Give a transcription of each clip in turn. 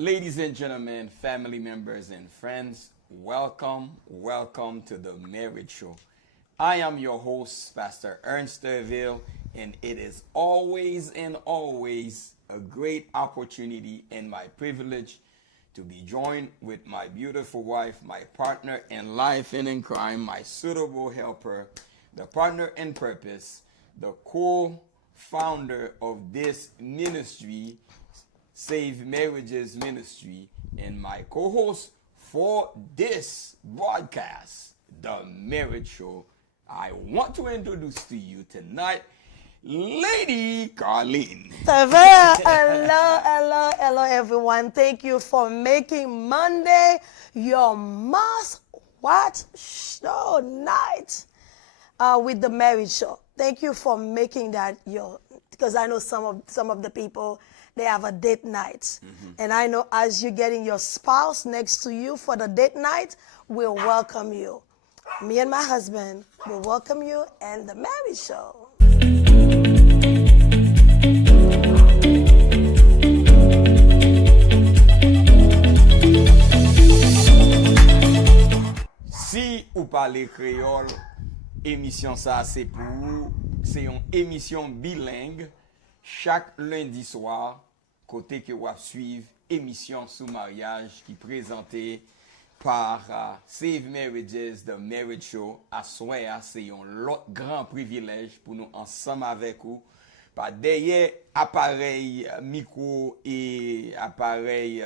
Ladies and gentlemen, family members and friends, welcome to the Marriage Show. I am your host, Pastor Ernst Thervil, and it is always a great opportunity and my privilege to be joined with my beautiful wife, my partner in life and in crime, my suitable helper, the partner in purpose, the co-founder of this ministry, Save Marriages Ministry, and my co-host for this broadcast, The Marriage Show. I want to introduce to you tonight, Lady Carline. Thervil, hello, everyone. Thank you for making Monday your must-watch show night with The Marriage Show. Thank you for making that your, because I know some of the people, they have a date night. And I know as you're getting your spouse next to you for the date night, we'll welcome you. Me and my husband will welcome you and The Marriage Show. Si ou parlez créole, émission ça c'est pour vous, c'est une émission bilingue chaque lundi soir, côté que vous suivre émission sous mariage qui présentée par Save Marriages, The Marriage Show. À soir, c'est un autre grand privilège pour nous ensemble avec vous. Par derrière appareil micro et appareil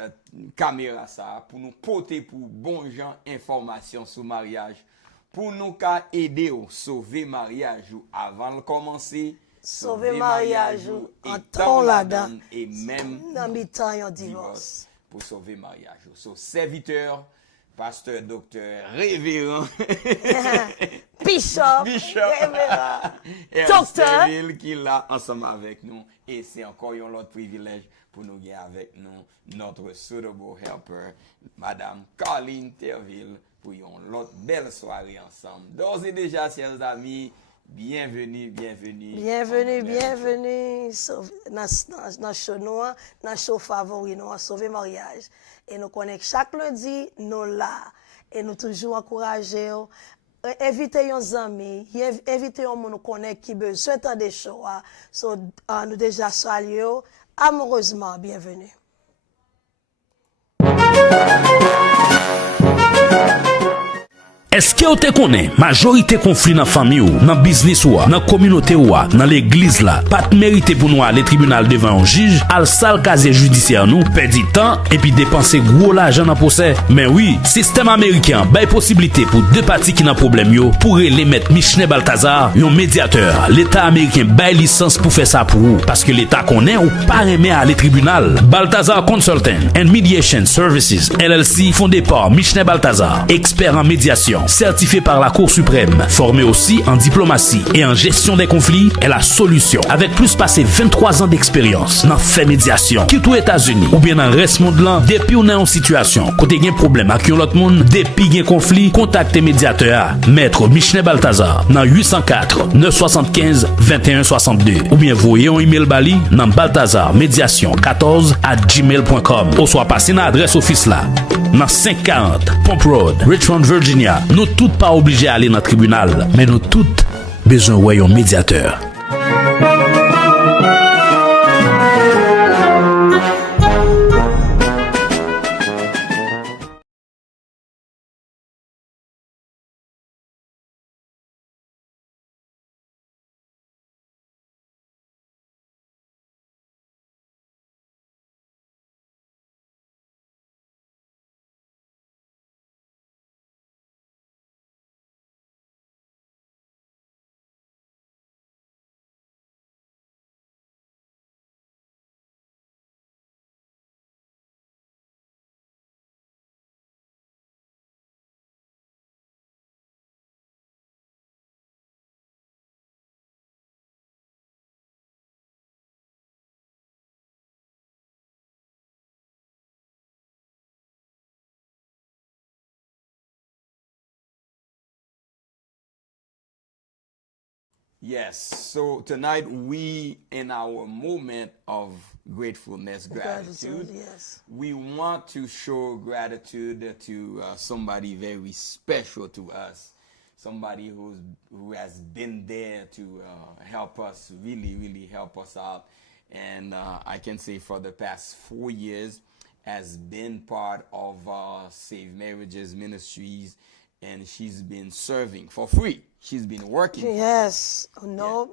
caméra ça pour nous porter pour bon gens information sur mariage pour nous aider à sauver mariage ou avant de commencer sauver mariage ou en temps là-dedans et même dans mi-temps un divorce pour sauver mariage. So serviteur, pasteur, docteur, révérend, bishop, révérend, docteur qui est là ensemble avec nous. Et c'est encore un autre privilège pour nous gagner avec nous, notre suitable helper, Madame Carline Thervil, pour une autre belle soirée ensemble. D'ores et déjà, chers amis, bienvenue. Dans show noir, dans show favori nous sauver mariage et nous connaît chaque lundi nous là et nous toujours encourager inviter nos amis, inviter on nous connaît qui besoin de show so nous déjà saluer amoureusement bienvenue. Est-ce que vous te connaissez, majorité conflit dans famille ou, dans business ou, dans communauté ou, dans l'église là, pas de mérité pour nous aller tribunal devant un juge, al sale casier judiciaire nous, perdre temps et puis dépenser gros l'argent dans procès. Mais oui, système américain bail possibilité pour deux parties qui n'ont problème yo, pour les mettre Michel Balthazar, un médiateur. L'état américain bail licence pour faire ça pour vous parce que l'état connaît ou pas aimer aller tribunal. Balthazar Consulting and Mediation Services LLC fondé par Michel Balthazar, expert en médiation, certifié par la Cour suprême, formé aussi en diplomatie et en gestion des conflits, est la solution. Avec plus passé 23 ans d'expérience dans fait médiation, quitte aux États-Unis ou bien dans le reste monde là, depuis on est en situation, côté gain problème avec l'autre monde, depuis gain conflit, contactez médiateur Maître Michel Balthazar dans 804 975 2162 ou bien voyez un email bali dans balthazarmédiation14@gmail.com ou soit passez dans l'adresse office là dans 540 Pomp Road, Richmond, Virginia. Nous toutes pas obligés à aller dans le tribunal, mais nous toutes besoin d'un médiateur. Yes. So tonight we, in our moment of gratefulness, gratitude, yes. we want to show gratitude to somebody very special to us, somebody who has been there to help us, really help us out, and I can say for the past 4 years has been part of Save Marriages Ministries, and she's been serving for free. She's been working. Yes, no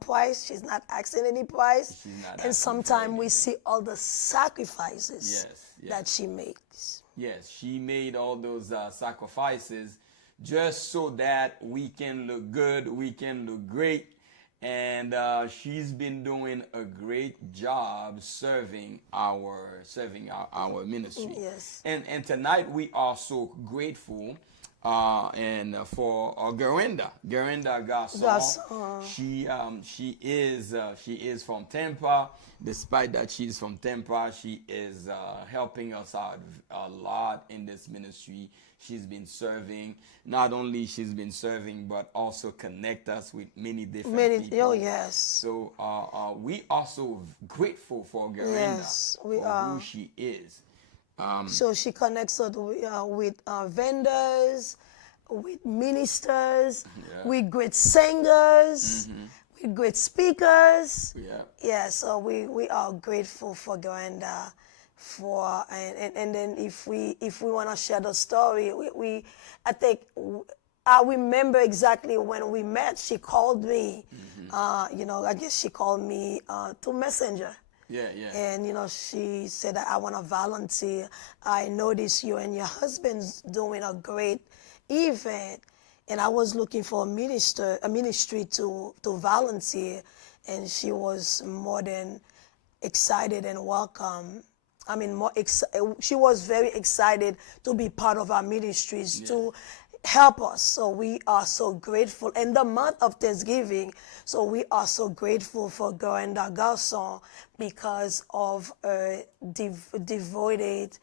price. She's not asking any price. She's not And asking sometimes for we see all the sacrifices Yes. that she makes. Yes, she made all those sacrifices just so that we can look good, we can look great, and she's been doing a great job serving our ministry. Yes. And tonight we are so grateful. And for Garinda Garson, Garson. she is from Tampa. Despite that she's from Tampa, she is helping us out a lot in this ministry. She's been serving. Not only she's been serving, but also connect us with many different people. Oh yes. So we are so grateful for Garinda, Yes, we for are. who she is. So she connects us with vendors, with ministers, with great singers, with great speakers. Yeah. Yeah, so we are grateful for Glenda for and then if we want to share the story, I think I remember exactly when we met. She called me, I guess she called me to Messenger. Yeah. And she said that I want to volunteer. I noticed you and your husband's doing a great event, and I was looking for a ministry to volunteer, and she was more than excited and welcome. I mean, she was very excited to be part of our ministries, to help us. So we are so grateful. In the month of Thanksgiving, so we are so grateful for Glenda Garson because of her devoted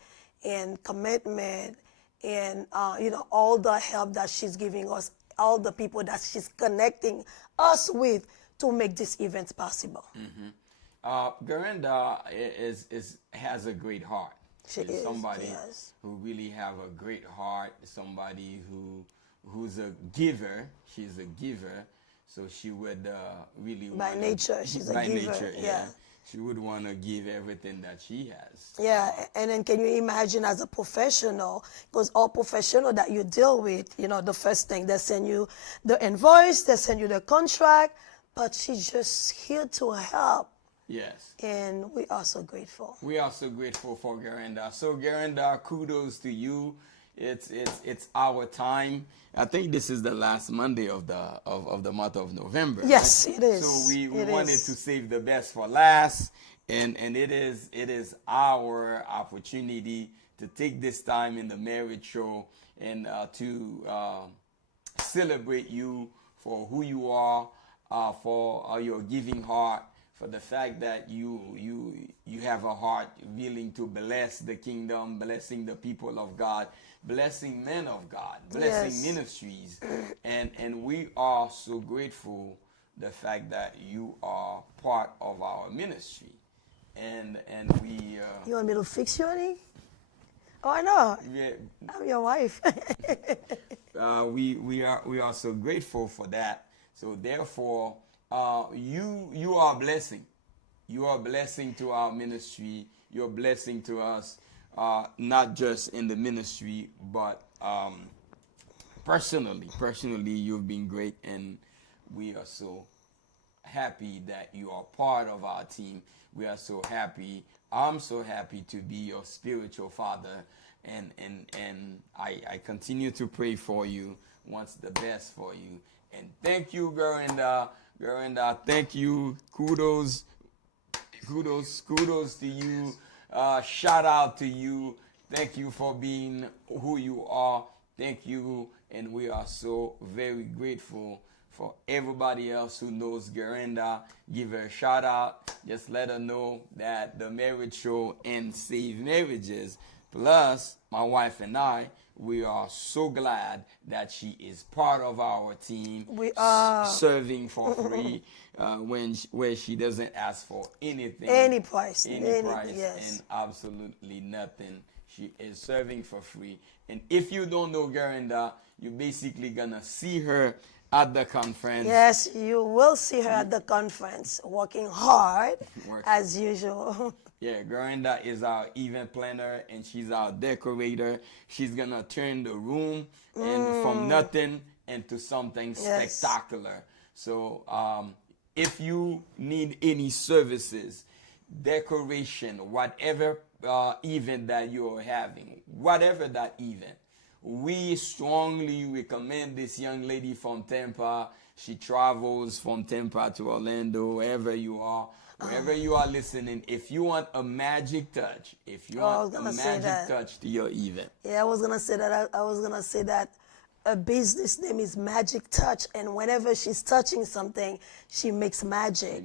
and commitment and all the help that she's giving us, all the people that she's connecting us with to make this event possible. Garinda has a great heart. She's somebody who really have a great heart, somebody who's a giver. She's a giver, so she would really By nature, she's a by giver. nature, Yeah. She would want to give everything that she has. Yeah, and then can you imagine as a professional, because all professional that you deal with, the first thing, they send you the invoice, they send you the contract, but she's just here to help. Yes. And we are so grateful. We are so grateful for Garinda. So Garinda, kudos to you. It's our time. I think this is the last Monday of the month of November. Yes, right? it is. So we It wanted is. to save the best for last, and it is our opportunity to take this time in the marriage show and to celebrate you for who you are, for your giving heart, for the fact that you have a heart willing to bless the kingdom, blessing the people of God, blessing men of God, blessing ministries, and we are so grateful the fact that you are part of our ministry, and we. You want me to fix you, honey? Oh, I know. Yeah, I'm your wife. we are so grateful for that. So therefore, you are a blessing. You are a blessing to our ministry. You're a blessing to us, not just in the ministry, but personally. Personally, you've been great, and we are so happy that you are part of our team. We are so happy. I'm so happy to be your spiritual father, and I continue to pray for you, wants the best for you. And thank you, Garinda. Garinda, thank you. Kudos to you. Shout out to you. Thank you for being who you are. Thank you. And we are so very grateful for everybody else who knows Garinda. Give her a shout out. Just let her know that the marriage show and Save Marriages, plus my wife and I, We are so glad that she is part of our team. We are serving for free where she doesn't ask for anything, any price, yes. And absolutely nothing. She is serving for free. And if you don't know Garinda, you're basically gonna see her at the conference. Yes, you will see her at the conference, working hard as usual. Yeah, Garinda is our event planner and she's our decorator. She's gonna turn the room and from nothing into something spectacular. So if you need any services, decoration, whatever event that you're having, whatever that event, we strongly recommend this young lady from Tampa. She travels from Tampa to Orlando, wherever you are listening. If you want a magic touch, touch to your event. Yeah, I was gonna say that. A business name is Magic Touch, and whenever she's touching something, she makes magic.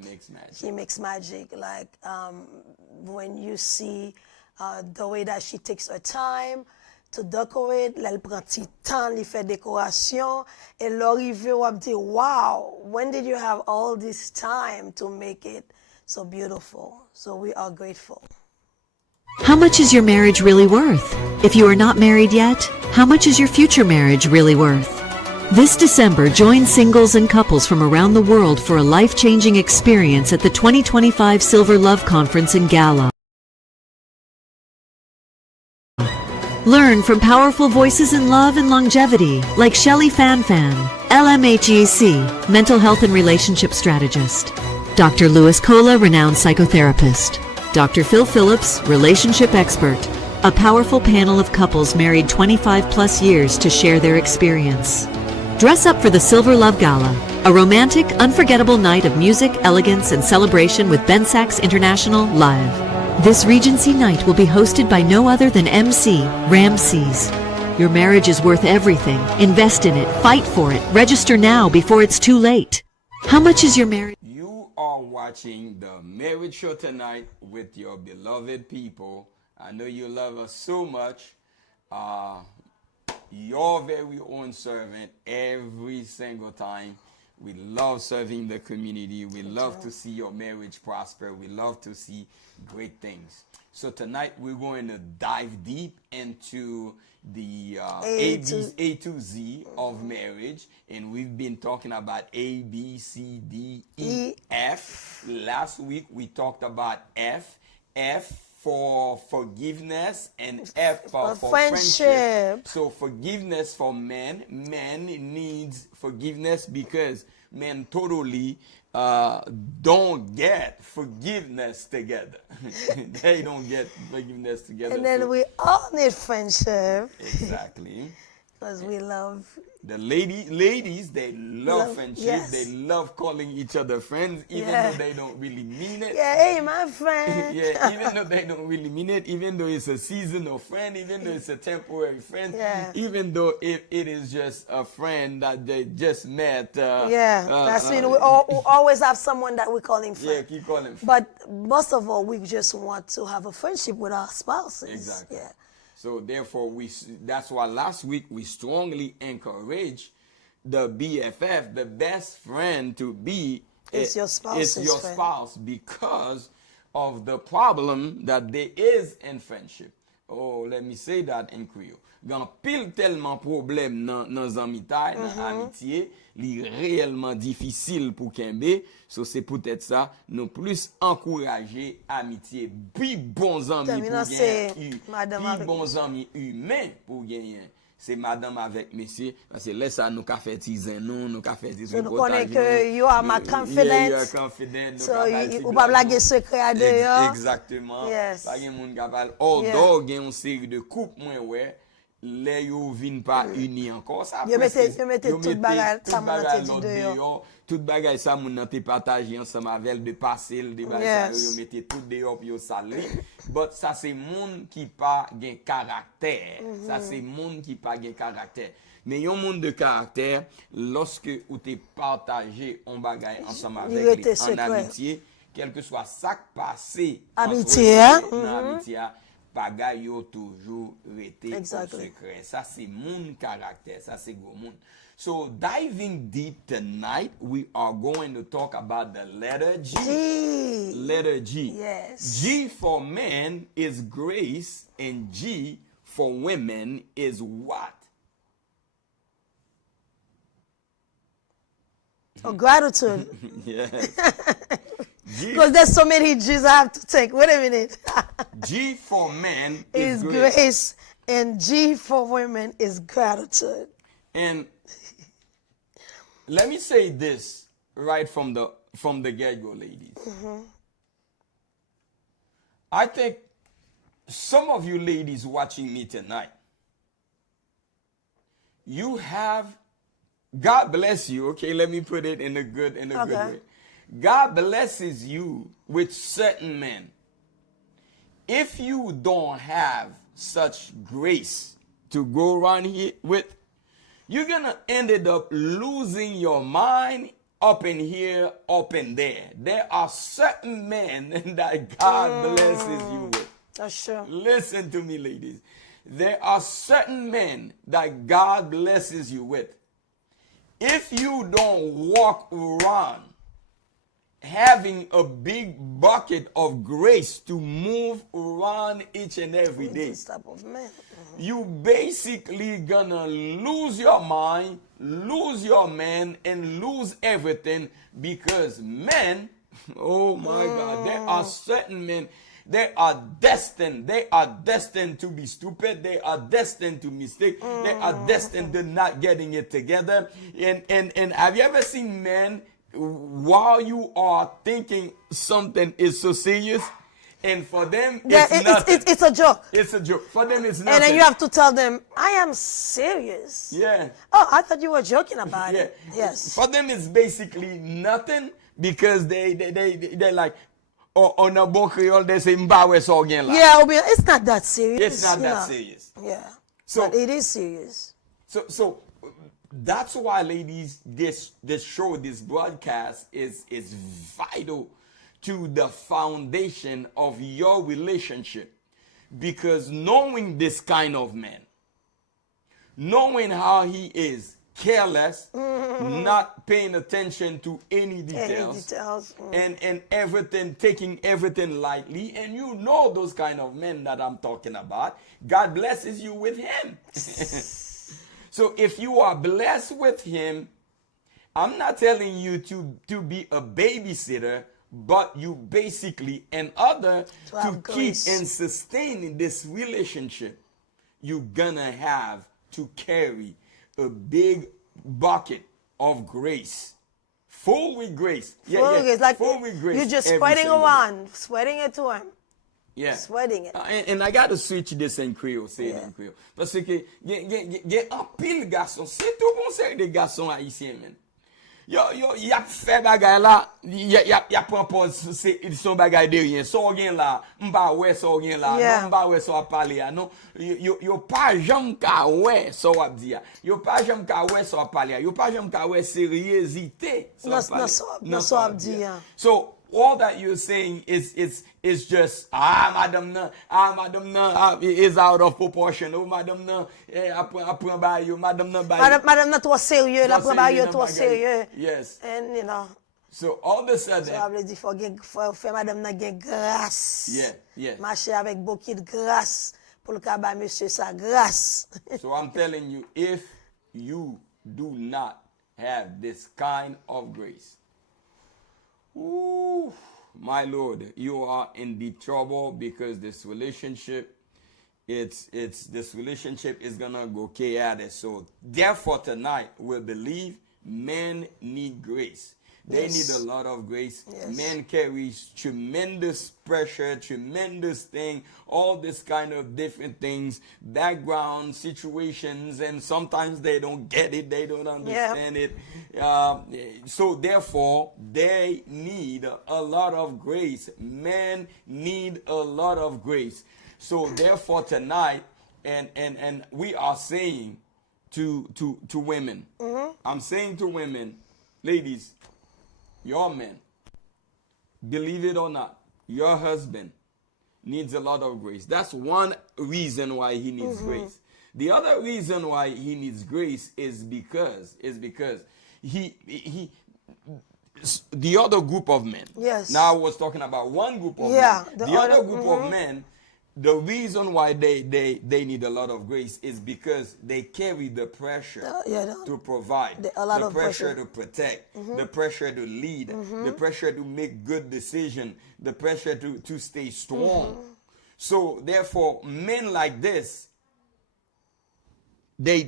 She makes magic. Like when you see the way that she takes her time to decorate, elle prend petit temps, elle fait décoration, et l'arrivée, on dit, wow, when did you have all this time to make it so beautiful? So we are grateful. How much is your marriage really worth? If you are not married yet, how much is your future marriage really worth? This December, join singles and couples from around the world for a life-changing experience at the 2025 Silver Love Conference in Gala. Learn from powerful voices in love and longevity like Shelley Fanfan, LMHEC, mental health and relationship strategist, Dr. Louis Cola, renowned psychotherapist, Dr. Phil Phillips, relationship expert, a powerful panel of couples married 25 plus years to share their experience. Dress up for the Silver Love Gala, a romantic, unforgettable night of music, elegance, and celebration with Ben Sachs International Live. This Regency night will be hosted by no other than MC Ramses. Your marriage is worth everything. Invest in it. Fight for it. Register now before it's too late. How much is your marriage? You are watching the Marriage Show tonight with your beloved people. I know you love us so much. Your very own servant every single time. We love serving the community. We love to see your marriage prosper. We love to see great things. So tonight we're going to dive deep into the A to Z of marriage. And we've been talking about A, B, C, D, E, F. Last week we talked about F. F for forgiveness and F for friendship. So forgiveness for men. Men needs forgiveness because men totally don't get forgiveness together. They don't get forgiveness together. And then we all need friendship. Exactly. Because we love the ladies, they love friendship. Yes. They love calling each other friends, even though they don't really mean it. Yeah, hey, my friend. Yeah, even though they don't really mean it, even though it's a seasonal friend, even though it's a temporary friend, even though it is just a friend that they just met. That's we always have someone that we call him friend. Yeah, keep calling friend. But most of all, we just want to have a friendship with our spouses. Exactly. Yeah. So therefore, that's why last week we strongly encourage the BFF, the best friend to be. It's your spouse's It's your spouse because of the problem that there is in friendship. Oh, let me say that in Creole. Gan pile tellement problème dans amitié, dans amitié, li réellement difficile pour kembe. So c'est peut-être ça, nous plus encourager amitié, puis bons amis pour gagner, puis bons amis humains pour gagner. C'est madame avec monsieur, parce que là ça nous ka fait tizen nous ka fait des nous connaît que you are my confident. You are confident. So ou pas blaguer secret à dehors. Exactement. Yes. Pas gen moun kapal. Although gen une série de couple moins ouais. Les yo vin pas unis encore ça yo mette tout bagay ça moun te di dehors tout bagay ça moun nan te partager ensemble avec de passer de bagay yo mette tout dehors puis yo salé but ça c'est monde qui pas gen caractère ça c'est monde qui pas gen caractère mais yon monde de caractère lorsque ou te partager un bagay ensemble avec en amitié quel que soit ça passé amitié bagay yo toujours rete Exactly. secret. Ça c'est mon caractère, ça c'est gros moun. So diving deep tonight, we are going to talk about the letter G. G. Letter G. Yes. G for men is grace, and G for women is what? Oh, gratitude. Yes. G, Because there's so many G's I have to take. Wait a minute. G for men is is grace. grace, and G for women is gratitude. And let me say this right from the get-go, ladies. I think some of you ladies watching me tonight, you have, God bless you, okay, let me put it in a good way. God blesses you with certain men. If you don't have such grace to go around here with, you're gonna end up losing your mind up in here, up in there. There are certain men that God blesses you with. That's true. Listen to me, ladies. There are certain men that God blesses you with. If you don't walk around having a big bucket of grace to move around each and every day, This type of man. you basically gonna lose your mind, lose your man, and lose everything, because men, oh my God, there are certain men, they are destined to be stupid, they are destined to mistake, they are destined to not getting it together. And have you ever seen men, while you are thinking something is so serious, and for them it's nothing. It's a joke. It's a joke. For them, it's nothing. And then you have to tell them, I am serious. Yeah. Oh, I thought you were joking about Yeah. it. Yes. For them, it's basically nothing, because they're like, on a bon Creole, they say, mbawe so gen la. Yeah, it's not that serious. It's not you that know. serious. Yeah. So- but it is serious. So that's why, ladies, this show, this broadcast is vital to the foundation of your relationship. Because knowing this kind of man, knowing how he is careless, not paying attention to any details, and everything, taking everything lightly, and you know those kind of men that I'm talking about, God blesses you with him. So if you are blessed with him, I'm not telling you to be a babysitter, but you basically, in order to keep and sustain this relationship, you're gonna have to carry a big bucket of grace, full with grace. Full with grace. You're just every sweating single day. around, sweating it to him. Yeah. Sweating it. And I got to switch this in Creole, say it in Creole. Parce que gen un pile garçon, c'est tout bon série de garçons haïtiens, man. Y a fait bagay la, y a propose son bagay de rien. So gen la, mba wè so gen la, non mba wè so a parler ya, non. Yo pa jam ka wè so a di ya. Yo pa jam ka wè so a parler ya. Yo pa jam ka wè sérieuxité so a parler ya. So all that you're saying is just madam na is out of proportion. Oh madam na apprend by you, madam na by madam na trop sérieux, la prend ba yo trop sérieux. Yes. And you know. So all of a sudden, So I dit faut faire madame na gen grâce. Yeah. Marcher avec beaucoup de grâce pour le ba monsieur sa grâce. So I'm telling you, if you do not have this kind of grace, ooh, my Lord, you are in deep trouble, because this relationship, this relationship is gonna go chaotic. So therefore tonight we believe men need grace. They need a lot of grace. Yes. Men carry tremendous pressure, tremendous thing, all this kind of different things, background situations, and sometimes they don't get it, they don't understand it. So therefore, they need a lot of grace. Men need a lot of grace. So therefore tonight, and we are saying to women, I'm saying to women, ladies, your man, believe it or not, your husband needs a lot of grace. That's one reason why he needs grace. The other reason why he needs grace is because he the other group of men. Yes. Now I was talking about one group of men. The other group of men, the reason why they need a lot of grace is because they carry the pressure to provide, the pressure to protect, the pressure to lead, the pressure to make good decisions, the pressure to stay strong. So therefore, men like this, they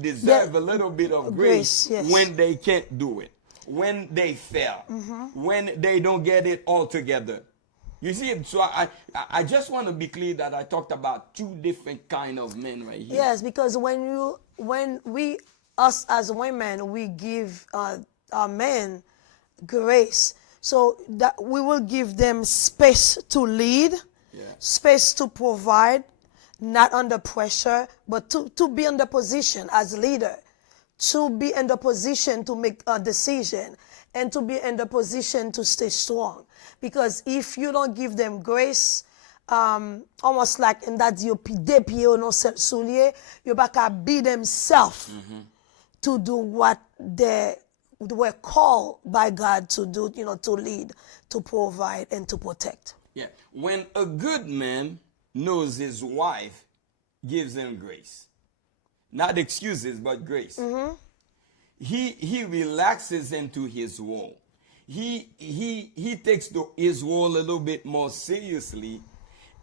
deserve a little bit of grace when they can't do it, when they fail, when they don't get it all together. You see, so I just want to be clear that I talked about two different kind of men right here. Yes, because when we us as women, we give our men grace, so that we will give them space to lead, space to provide, not under pressure, but to be in the position as leader, to be in the position to make a decision, and to be in the position to stay strong. Because if you don't give them grace, almost like in that you pied no soulier, you baka be themselves to do what they were called by God to do, to lead, to provide, and to protect. Yeah. When a good man knows his wife gives him grace, not excuses, but grace, he relaxes into his role. He takes his role a little bit more seriously,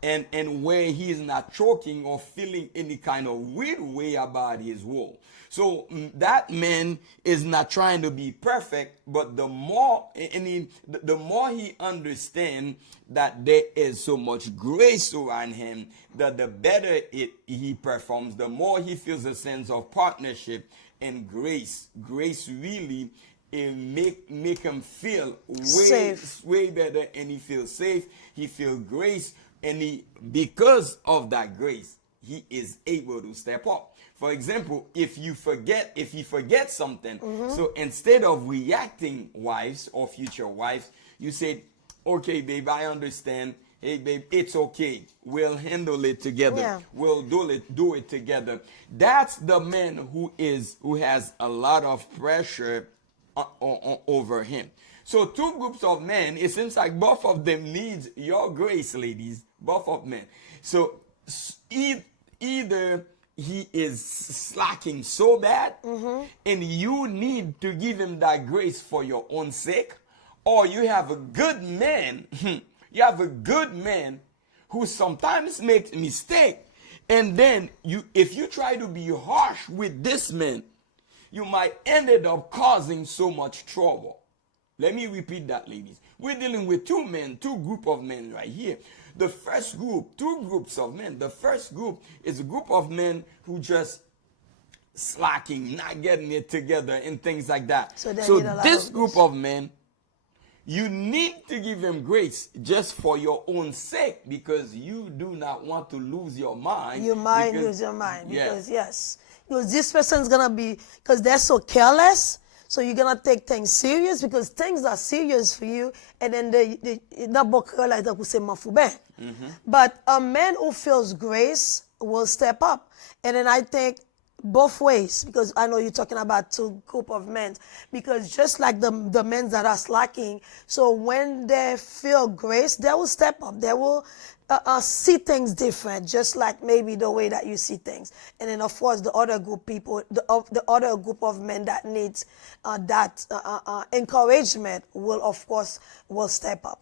and where he is not choking or feeling any kind of weird way about his role. So that man is not trying to be perfect, but the more he understands that there is so much grace around him, that the better he performs, the more he feels a sense of partnership and grace. Grace really make him feel way better, and he feels safe. He feels grace, and because of that grace, he is able to step up. For example, if he forgets something, so instead of reacting, wives or future wives, you say, "Okay, babe, I understand. Hey, babe, it's okay. We'll handle it together. Yeah. We'll do it together." That's the man who has a lot of pressure over him. So two groups of men, it seems like both of them needs your grace, ladies. Both of men. So either he is slacking so bad, and you need to give him that grace for your own sake, or you have a good man. You have a good man who sometimes makes mistake, and then if you try to be harsh with this man, you might end up causing so much trouble. Let me repeat that, ladies. We're dealing with two group of men right here. The first group, two groups of men. The first group is a group of men who just slacking, not getting it together, and things like that. So this group of men, you need to give them grace just for your own sake, because you do not want to lose your mind. You might lose your mind because because this person's gonna be, because they're so careless. So you're gonna take things serious because things are serious for you, and then they not like that. But a man who feels grace will step up, and then I think both ways, because I know you're talking about two group of men, because just like the men that are slacking, so when they feel grace, they will step up. They will see things different, just like maybe the way that you see things. And then of course the other group the other group of men that needs that encouragement will step up.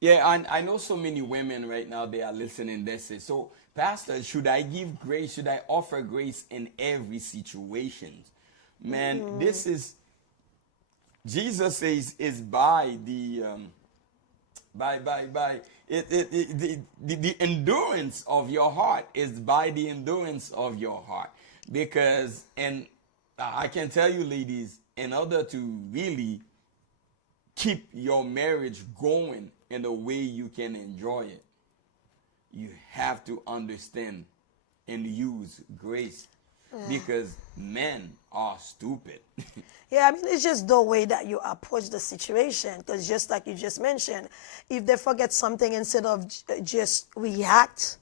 Yeah, and I know so many women right now, they are listening. They say, "So, Pastor, should I give grace? Should I offer grace in every situation?" Man, this is, Jesus says, is by the the endurance of your heart, is by the endurance of your heart. Because, and I can tell you, ladies, in order to really keep your marriage going in a way you can enjoy it, you have to understand and use grace. because men are stupid. Yeah, I mean, it's just the way that you approach the situation. Because just like you just mentioned, if they forget something, instead of just react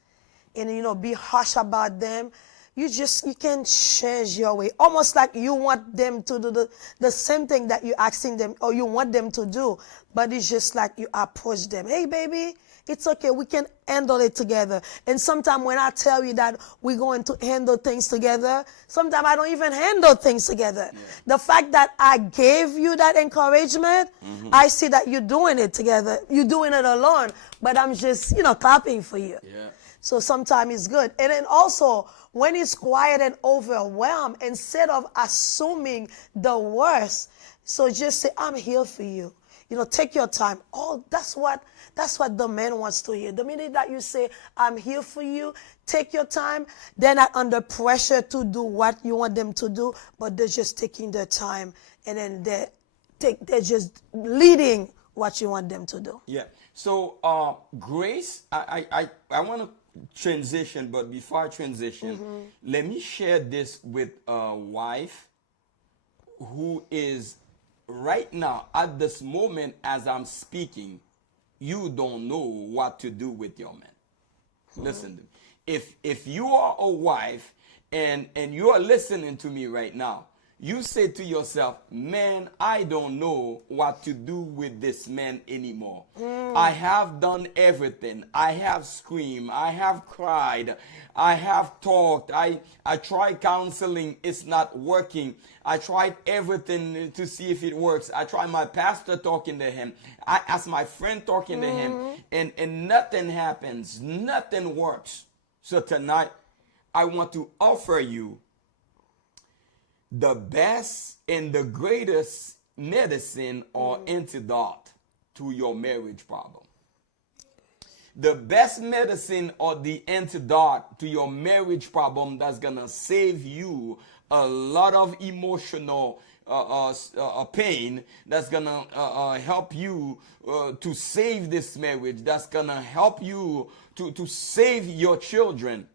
and, be harsh about them, you can change your way. Almost like you want them to do the same thing that you're asking them, or you want them to do. But it's just like you approach them. Hey, baby, it's okay. We can handle it together. And sometimes when I tell you that we're going to handle things together, sometimes I don't even handle things together. Yeah. The fact that I gave you that encouragement, I see that you're doing it together. You're doing it alone, but I'm just, clapping for you. Yeah. So sometimes it's good. And then also, when it's quiet and overwhelmed, instead of assuming the worst, so just say, I'm here for you. Take your time. That's what the man wants to hear. The minute that you say, I'm here for you, take your time, they're not under pressure to do what you want them to do, but they're just taking their time, and then they're just leading what you want them to do. Yeah. So, Grace, I want to transition, but before I transition, let me share this with a wife who is right now, at this moment as I'm speaking, you don't know what to do with your man. Listen to me. If you are a wife and you are listening to me right now, you say to yourself, man, I don't know what to do with this man anymore. I have done everything. I have screamed. I have cried. I have talked. I tried counseling. It's not working. I tried everything to see if it works. I tried my pastor talking to him. I asked my friend talking to him, and nothing happens. Nothing works. So tonight, I want to offer you the best and the greatest medicine or antidote to your marriage problem. The best medicine or the antidote to your marriage problem that's going to save you a lot of emotional pain, that's going to help you to save this marriage, that's going to help you to save your children,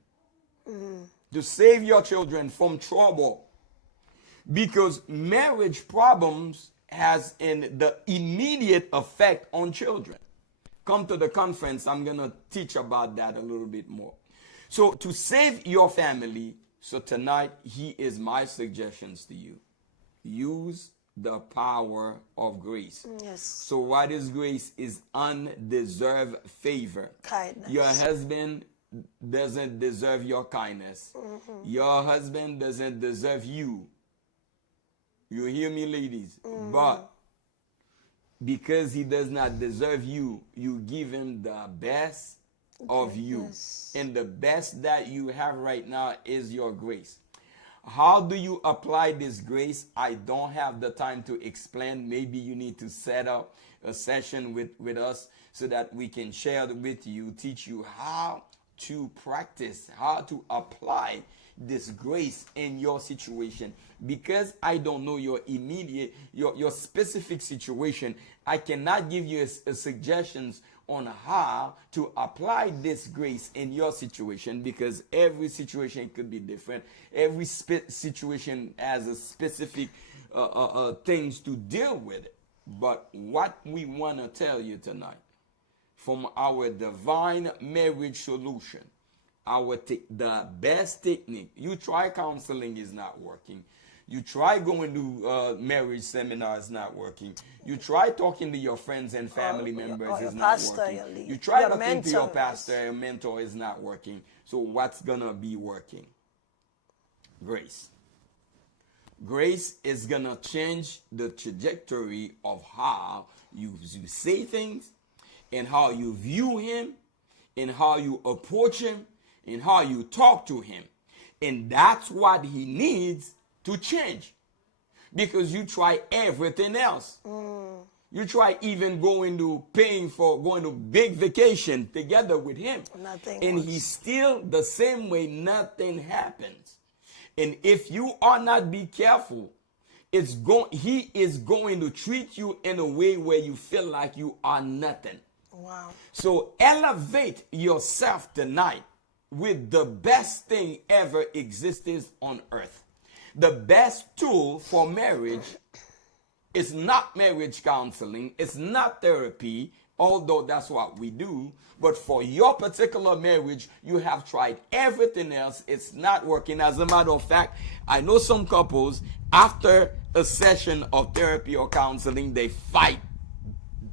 to save your children from trouble. Because marriage problems has the immediate effect on children. Come to the conference, I'm going to teach about that a little bit more. So to save your family, so tonight, here is my suggestions to you. Use the power of grace. Yes. So what is grace? Is undeserved favor. Kindness. Your husband doesn't deserve your kindness. Your husband doesn't deserve you. You hear me, ladies? But because he does not deserve you, you give him the best of you. Yes. And the best that you have right now is your grace. How do you apply this grace? I don't have the time to explain. Maybe you need to set up a session with us so that we can share with you, teach you how to practice, how to apply this grace in your situation. Because I don't know your immediate, your specific situation, I cannot give you a suggestions on how to apply this grace in your situation, because every situation could be different. Every situation has a specific things to deal with it. But what we want to tell you tonight, from our divine marriage solution, the best technique. You try counseling, is not working. You try going to marriage seminars, not working. You try talking to your friends and family members, is not working. You try talking to your pastor, your mentor, is not working. So what's gonna be working? Grace. Grace is gonna change the trajectory of how you say things, and how you view him, and how you approach him, and how you talk to him. And that's what he needs to change. Because you try everything else. You try even going to big vacation together with him. And he's still the same way, nothing happens. And if you are not be careful, he is going to treat you in a way where you feel like you are nothing. Wow. So elevate yourself tonight with the best thing ever existed on earth. The best tool for marriage is not marriage counseling, it's not therapy, although that's what we do. But for your particular marriage, you have tried everything else. It's not working. As a matter of fact, I know some couples, after a session of therapy or counseling, they fight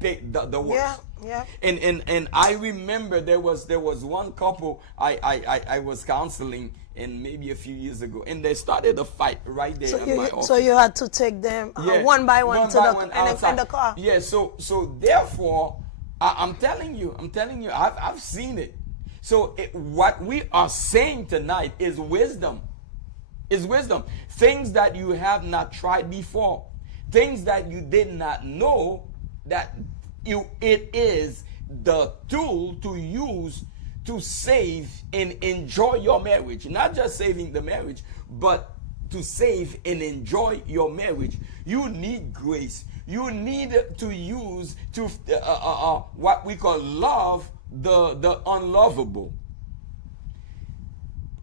the worst. Yeah. And I remember there was one couple I was counseling, and maybe a few years ago, and they started a fight right there in my office. So you had to take them one by one in the car. Yeah. So therefore, I'm telling you, I've seen it. So what we are saying tonight is wisdom. Things that you have not tried before, things that you did not know that it is the tool to use to save and enjoy your marriage. Not just saving the marriage, but to save and enjoy your marriage. You need grace. You need to use to what we call love the unlovable.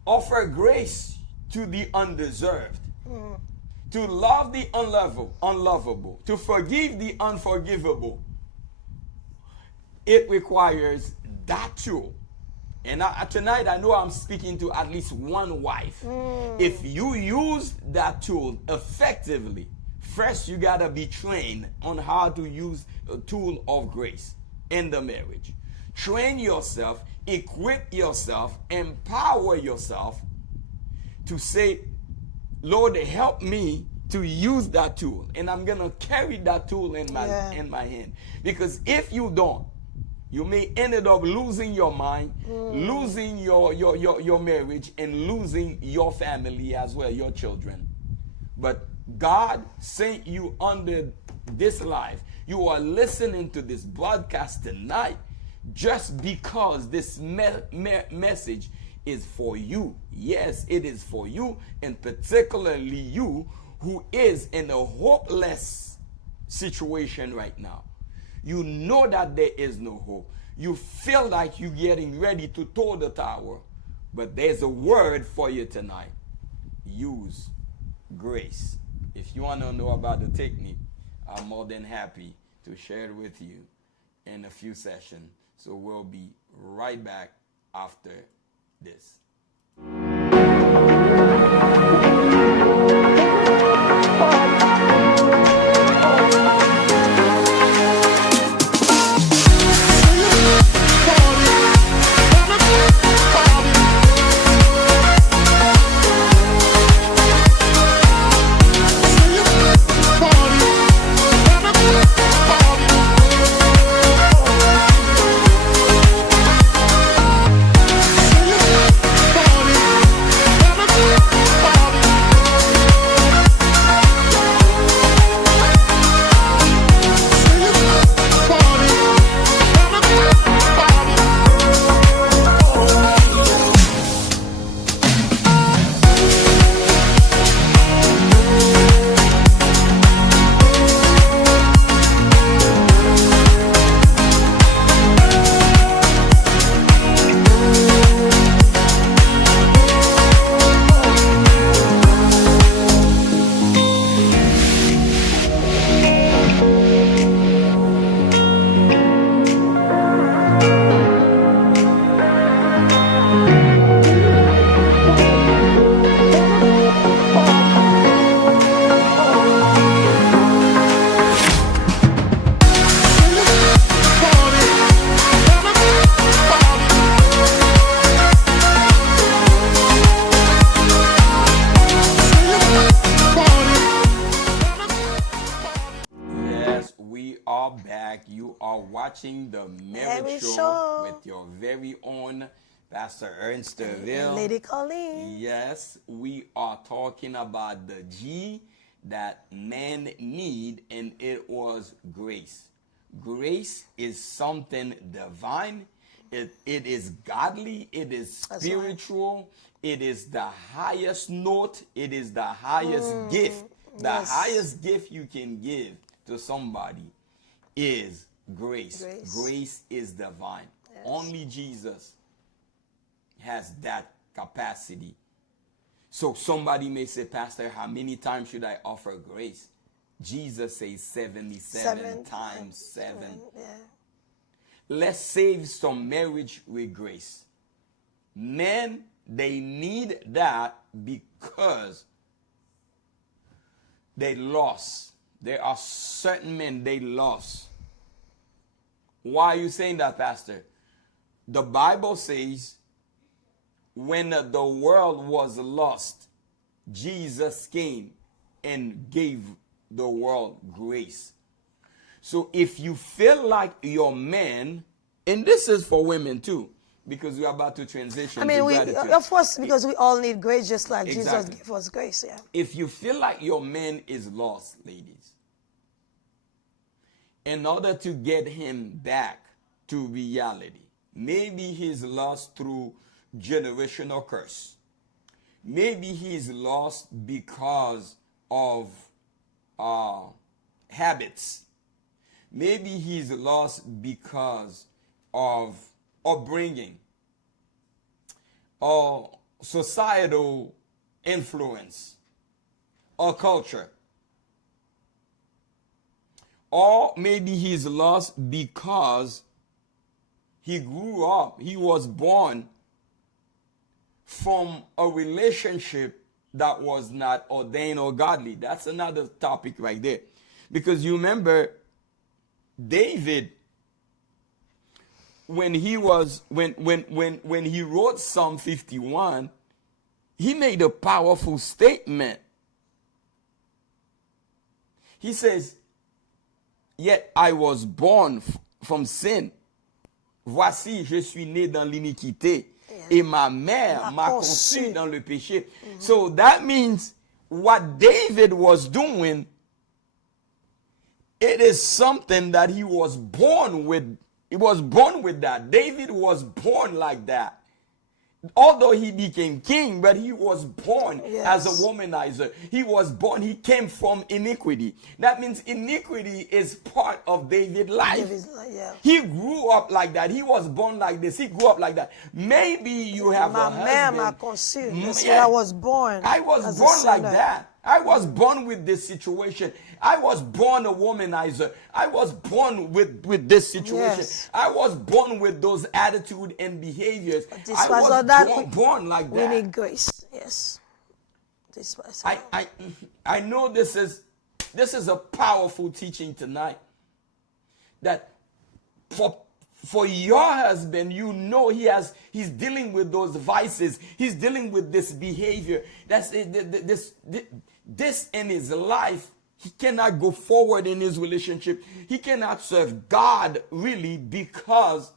Offer grace to the undeserved. To love the unlovable. To forgive the unforgivable. It requires that tool. And tonight I know I'm speaking to at least one wife. If you use that tool effectively, first you gotta be trained on how to use a tool of grace in the marriage. Train yourself, equip yourself, empower yourself to say, Lord, help me to use that tool. And I'm gonna carry that tool in my hand. Because if you don't, you may end up losing your mind, losing your marriage, and losing your family as well, your children. But God sent you under this life. You are listening to this broadcast tonight just because this message is for you. Yes, it is for you, and particularly you who is in a hopeless situation right now. You know that there is no hope. You feel like you're getting ready to throw the tower. But there's a word for you tonight. Use grace. If you want to know about the technique, I'm more than happy to share it with you in a few sessions. So we'll be right back after this. Watching the Marriage Show with your very own Pastor Ernst Thervil. Lady Carline. Yes, we are talking about the G that men need, and it was grace. Grace is something divine. It is godly. It is spiritual. It is the highest note. It is the highest gift. The highest gift you can give to somebody is grace. Grace is divine. Yes. Only Jesus has that capacity. So somebody may say, Pastor, how many times should I offer grace? Jesus says 77 times 7. Yeah. Let's save some marriage with grace. Men, they need that because they lost. There are certain men they lost. Why are you saying that, Pastor? The Bible says when the world was lost, Jesus came and gave the world grace. So if you feel like your man, and this is for women too, because we're about to transition to gratitude. Of course, because we all need grace just like Exactly. Jesus gave us grace. Yeah. If you feel like your man is lost, ladies, in order to get him back to reality, maybe he's lost through generational curse. Maybe he's lost because of habits. Maybe he's lost because of upbringing or societal influence or culture. Or maybe he's lost because he grew up, he was born from a relationship that was not ordained or godly. That's another topic right there. Because you remember David, when he was when he wrote Psalm 51, he made a powerful statement. He says, yet I was born from sin. Voici, je suis né dans l'iniquité. Et ma mère m'a conçu dans le péché. So that means what David was doing, it is something that he was born with. He was born with that. David was born like that. Although he became king, but he was born as a womanizer. He was born, he came from iniquity. That means iniquity is part of David's life. He grew up like that. He was born like this. He grew up like that. Maybe you have a husband. That's where I was born. I was born like that. I was born with this situation. I was born a womanizer. I was born with this situation. Yes. I was born with those attitude and behaviors. I was born like that. We need grace. Yes. This was I know this is a powerful teaching tonight. That for your husband, you know he's dealing with those vices. He's dealing with this behavior. That's this in his life. He cannot go forward in his relationship. He cannot serve God really because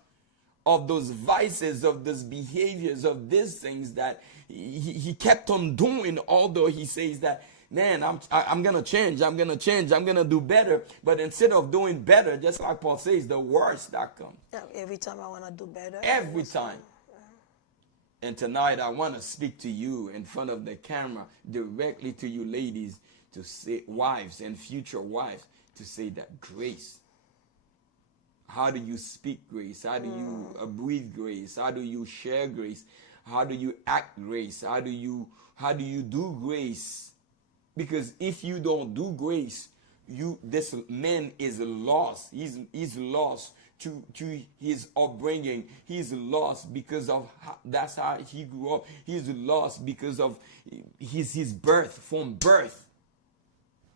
of those vices, of those behaviors, of these things that he kept on doing, although he says that, man, I'm going to change, I'm going to do better. But instead of doing better, just like Paul says, the worst that comes. Every time I want to do better. Every time. And tonight I want to speak to you in front of the camera, directly to you ladies, to say, wives and future wives, to say that grace. How do you speak grace? How do you breathe grace? How do you share grace? How do you act grace? How do you do grace? Because if you don't do grace, this man is lost. He's lost to his upbringing. He's lost because of that's how he grew up. He's lost because of his birth, from birth.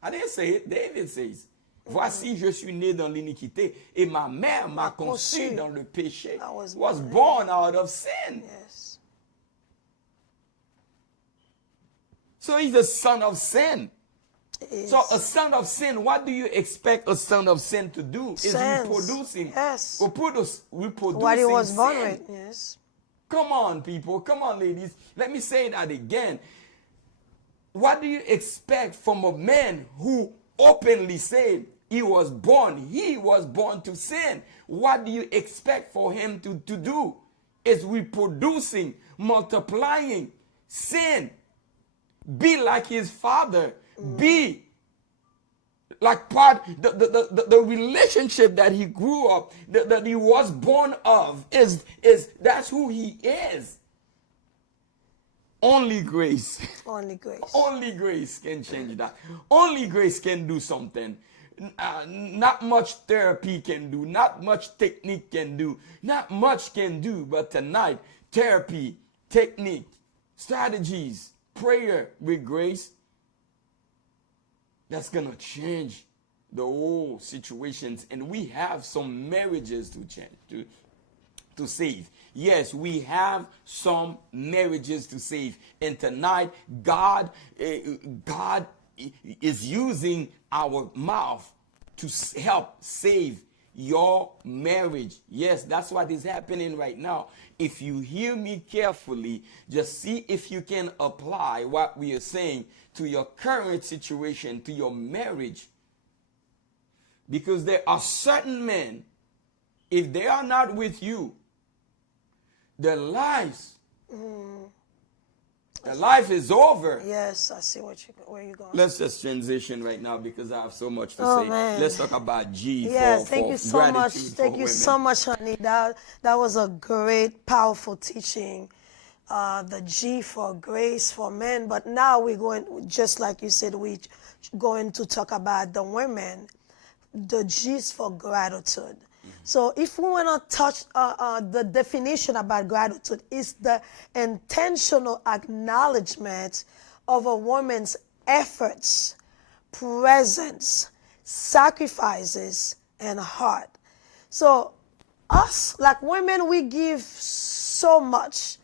I didn't say it. David says, voici, je suis né dans l'iniquité et ma mère m'a conçu dans le péché. Was born out of sin. Yes. So he's a son of sin. Yes. So a son of sin, what do you expect a son of sin to do? Is reproducing. Yes. Reproducing what he was born sin. with. Yes. Come on, people. Come on, ladies. Let me say that again. What do you expect from a man who openly said he was born to sin? What do you expect for him to do? Is reproducing, multiplying sin. Be like his father. Be like the relationship that he grew up, that he was born of, is that's who he is. only grace. Only grace. Only grace can change that. Only grace can do something. Not much therapy can do. Not much technique can do. Not much can do. But tonight, therapy, technique, strategies, prayer with grace, that's going to change the whole situations. And we have some marriages to change, to save. Yes, we have some marriages to save. And tonight, God is using our mouth to help save your marriage. Yes, that's what is happening right now. If you hear me carefully, just see if you can apply what we are saying to your current situation, to your marriage. Because there are certain men, if they are not with you, their lives, their life is over. Yes, I see where you're going. Let's just transition right now because I have so much to say. Man. Let's talk about G. Yes, for thank you so much. Thank you so much, honey. That was a great, powerful teaching. The G for grace for men. But now we're going, just like you said, we're going to talk about the women. The G is for gratitude. So if we want to touch the definition about gratitude, is the intentional acknowledgement of a woman's efforts, presence, sacrifices, and heart. So us, like women, we give so much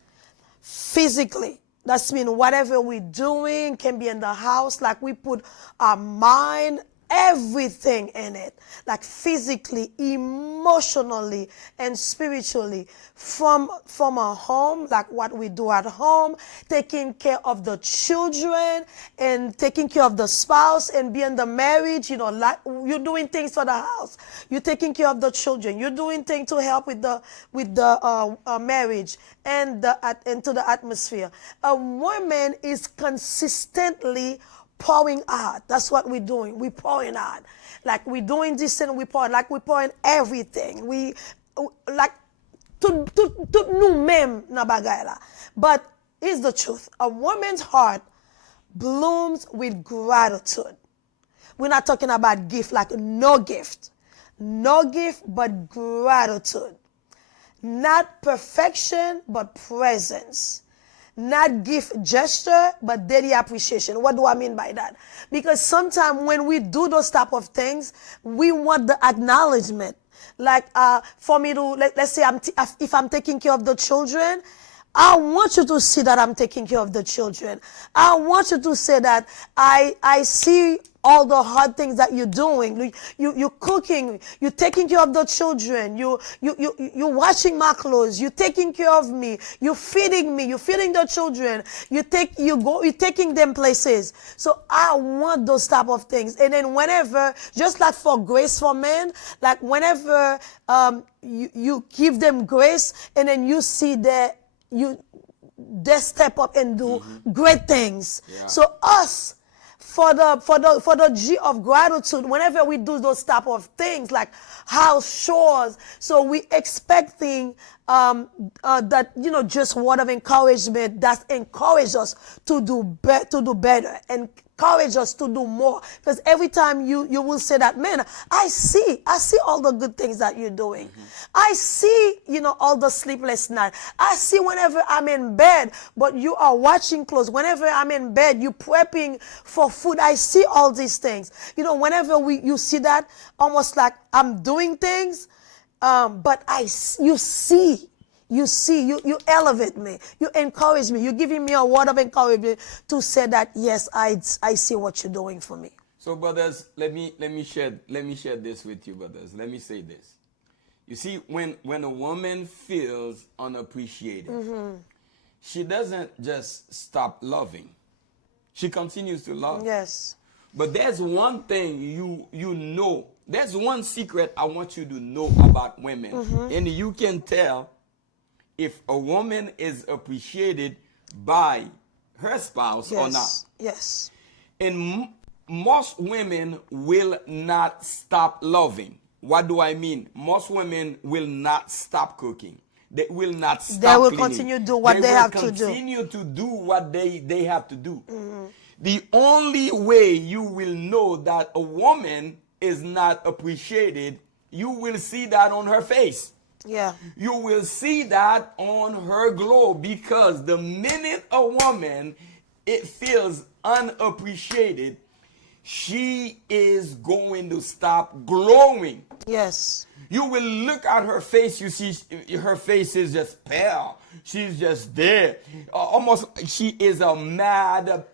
physically. That's mean whatever we're doing can be in the house, like we put our mind, everything in it, like physically, emotionally, and spiritually, from our home, like what we do at home, taking care of the children and taking care of the spouse and being the marriage, like you're doing things for the house, you're taking care of the children, you're doing things to help with the marriage and into the atmosphere. A woman is consistently pouring out. That's what we're doing. We're pouring out. Like we're doing this and we're pouring. Like we're pouring everything. We like to nous même na bagay la. But here's the truth. A woman's heart blooms with gratitude. We're not talking about gift, like no gift. No gift, but gratitude. Not perfection, but presence. Not gift gesture, but daily appreciation. What do I mean by that? Because sometimes when we do those type of things, we want the acknowledgement. Like for me to, let's say if I'm taking care of the children, I want you to see that I'm taking care of the children. I want you to say that I see all the hard things that you're doing. You're cooking. You're taking care of the children. You're washing my clothes. You're taking care of me. You're feeding me. You're feeding the children. You're taking them places. So I want those type of things. And then whenever, just like for grace for men, like whenever you give them grace, and then you see that they step up and do great things. Yeah. So us, for the G of gratitude, whenever we do those type of things like house chores, so we expecting that just word of encouragement that encourage us to do better and encourage us to do more. Because every time you will say that, man, I see all the good things that you're doing. I see, all the sleepless nights. I see whenever I'm in bed, but you are watching clothes. Whenever I'm in bed, you prepping for food. I see all these things. Whenever you see that, almost like I'm doing things, but you see. You elevate me. You encourage me. You're giving me a word of encouragement to say that, yes, I see what you're doing for me. So, brothers, let me share this with you, brothers. Let me say this. You see, when a woman feels unappreciated, she doesn't just stop loving. She continues to love. Yes. But there's one thing you know. There's one secret I want you to know about women. And you can tell if a woman is appreciated by her spouse or not. Yes. And most women will not stop loving. What do I mean? Most women will not stop cooking. they will not stop. They will cleaning. continue to do what they have to do. Continue to do what they have to do. The only way you will know that a woman is not appreciated, you will see that on her face. Yeah. You will see that on her glow, because the minute a woman it feels unappreciated, she is going to stop glowing. Yes. You will look at her face, you see her face is just pale. She's just there. Almost she is a mad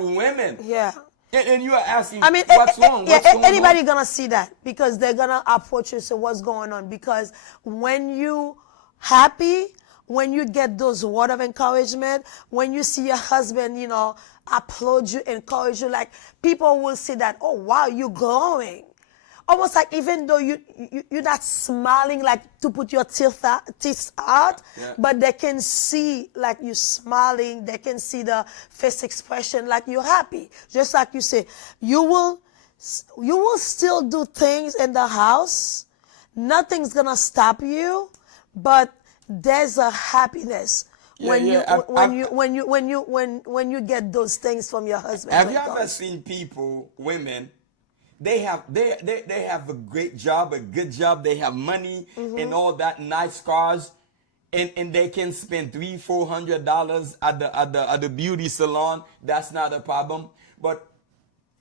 woman. Yeah. And you are asking, I mean, what's wrong? What's going anybody on? gonna see that, because they're gonna approach you and say, what's going on? Because when you happy, when you get those word of encouragement, when you see your husband, you know, applaud you, encourage you, like people will see that, oh wow, you're glowing. Almost like even though you're not smiling like to put your teeth out, but they can see like you smiling, they can see the face expression like you're happy. Just like you say, you will still do things in the house. Nothing's gonna stop you, but there's a happiness when you get those things from your husband. Have you ever seen people, women? They have a great job, a good job. They have money and all that, nice cars, and they can spend $300-400 at the beauty salon. That's not a problem. But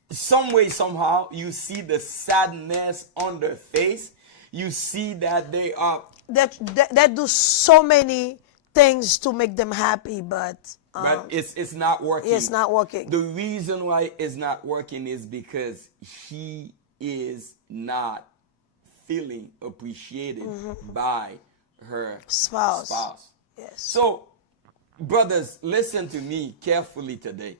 some way, somehow, you see the sadness on their face. You see that they are that do so many things to make them happy, but it's not working. It's not working. The reason why it's not working is because she is not feeling appreciated by her spouse. Yes. So, brothers, listen to me carefully today.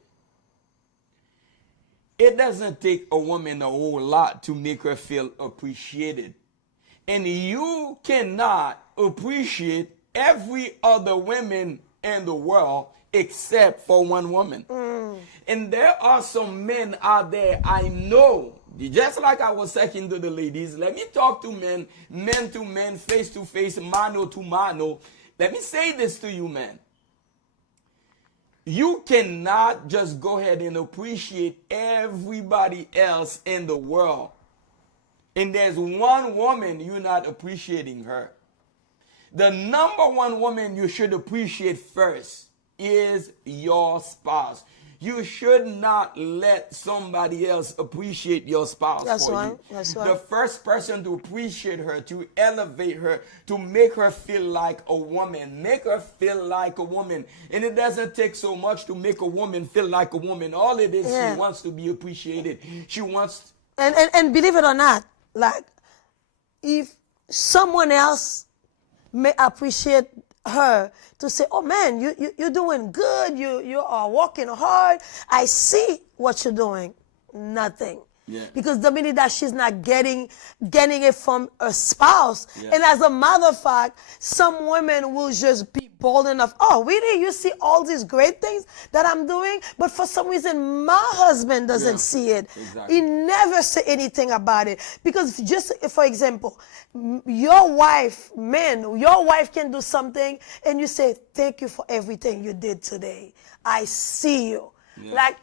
It doesn't take a woman a whole lot to make her feel appreciated. And you cannot appreciate every other woman in the world except for one woman. And there are some men out there I know, just like I was talking to the ladies, let me talk to men to men, face to face, mano to mano. Let me say this to you, man. You cannot just go ahead and appreciate everybody else in the world. And there's one woman you're not appreciating her. The number one woman you should appreciate first is your spouse. You should not let somebody else appreciate your spouse That's for right. you. That's right. The first person to appreciate her, to elevate her, to make her feel like a woman. Make her feel like a woman. And it doesn't take so much to make a woman feel like a woman. All it is, she wants to be appreciated. She wants... And believe it or not, like, if someone else may appreciate her to say, oh man, you're doing good, you are working hard, I see what you're doing. Nothing. Yeah. Because the minute that she's not getting it from a spouse, and as a matter of fact, some women will just be bold enough, oh really, you see all these great things that I'm doing, but for some reason my husband doesn't see it. Exactly. He never say anything about it. Because just for example, your wife can do something and you say, thank you for everything you did today. I see you. Like,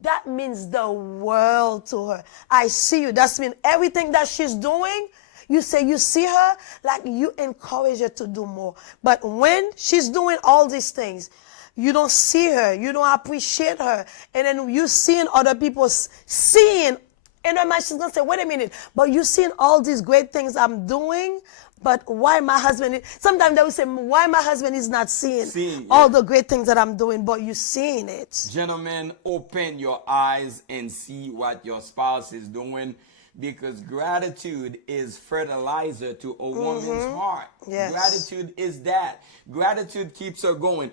that means the world to her. I see you. That means everything that she's doing, you say you see her, like you encourage her to do more. But when she's doing all these things, you don't see her, you don't appreciate her, and then you seeing other people seeing, and her mind, she's gonna say, wait a minute, but you seeing all these great things I'm doing, but why my husband, sometimes they will say, why my husband is not seeing all the great things that I'm doing, but you seeing it. Gentlemen, open your eyes and see what your spouse is doing, because gratitude is fertilizer to a woman's heart. Yes. Gratitude is that. Gratitude keeps her going.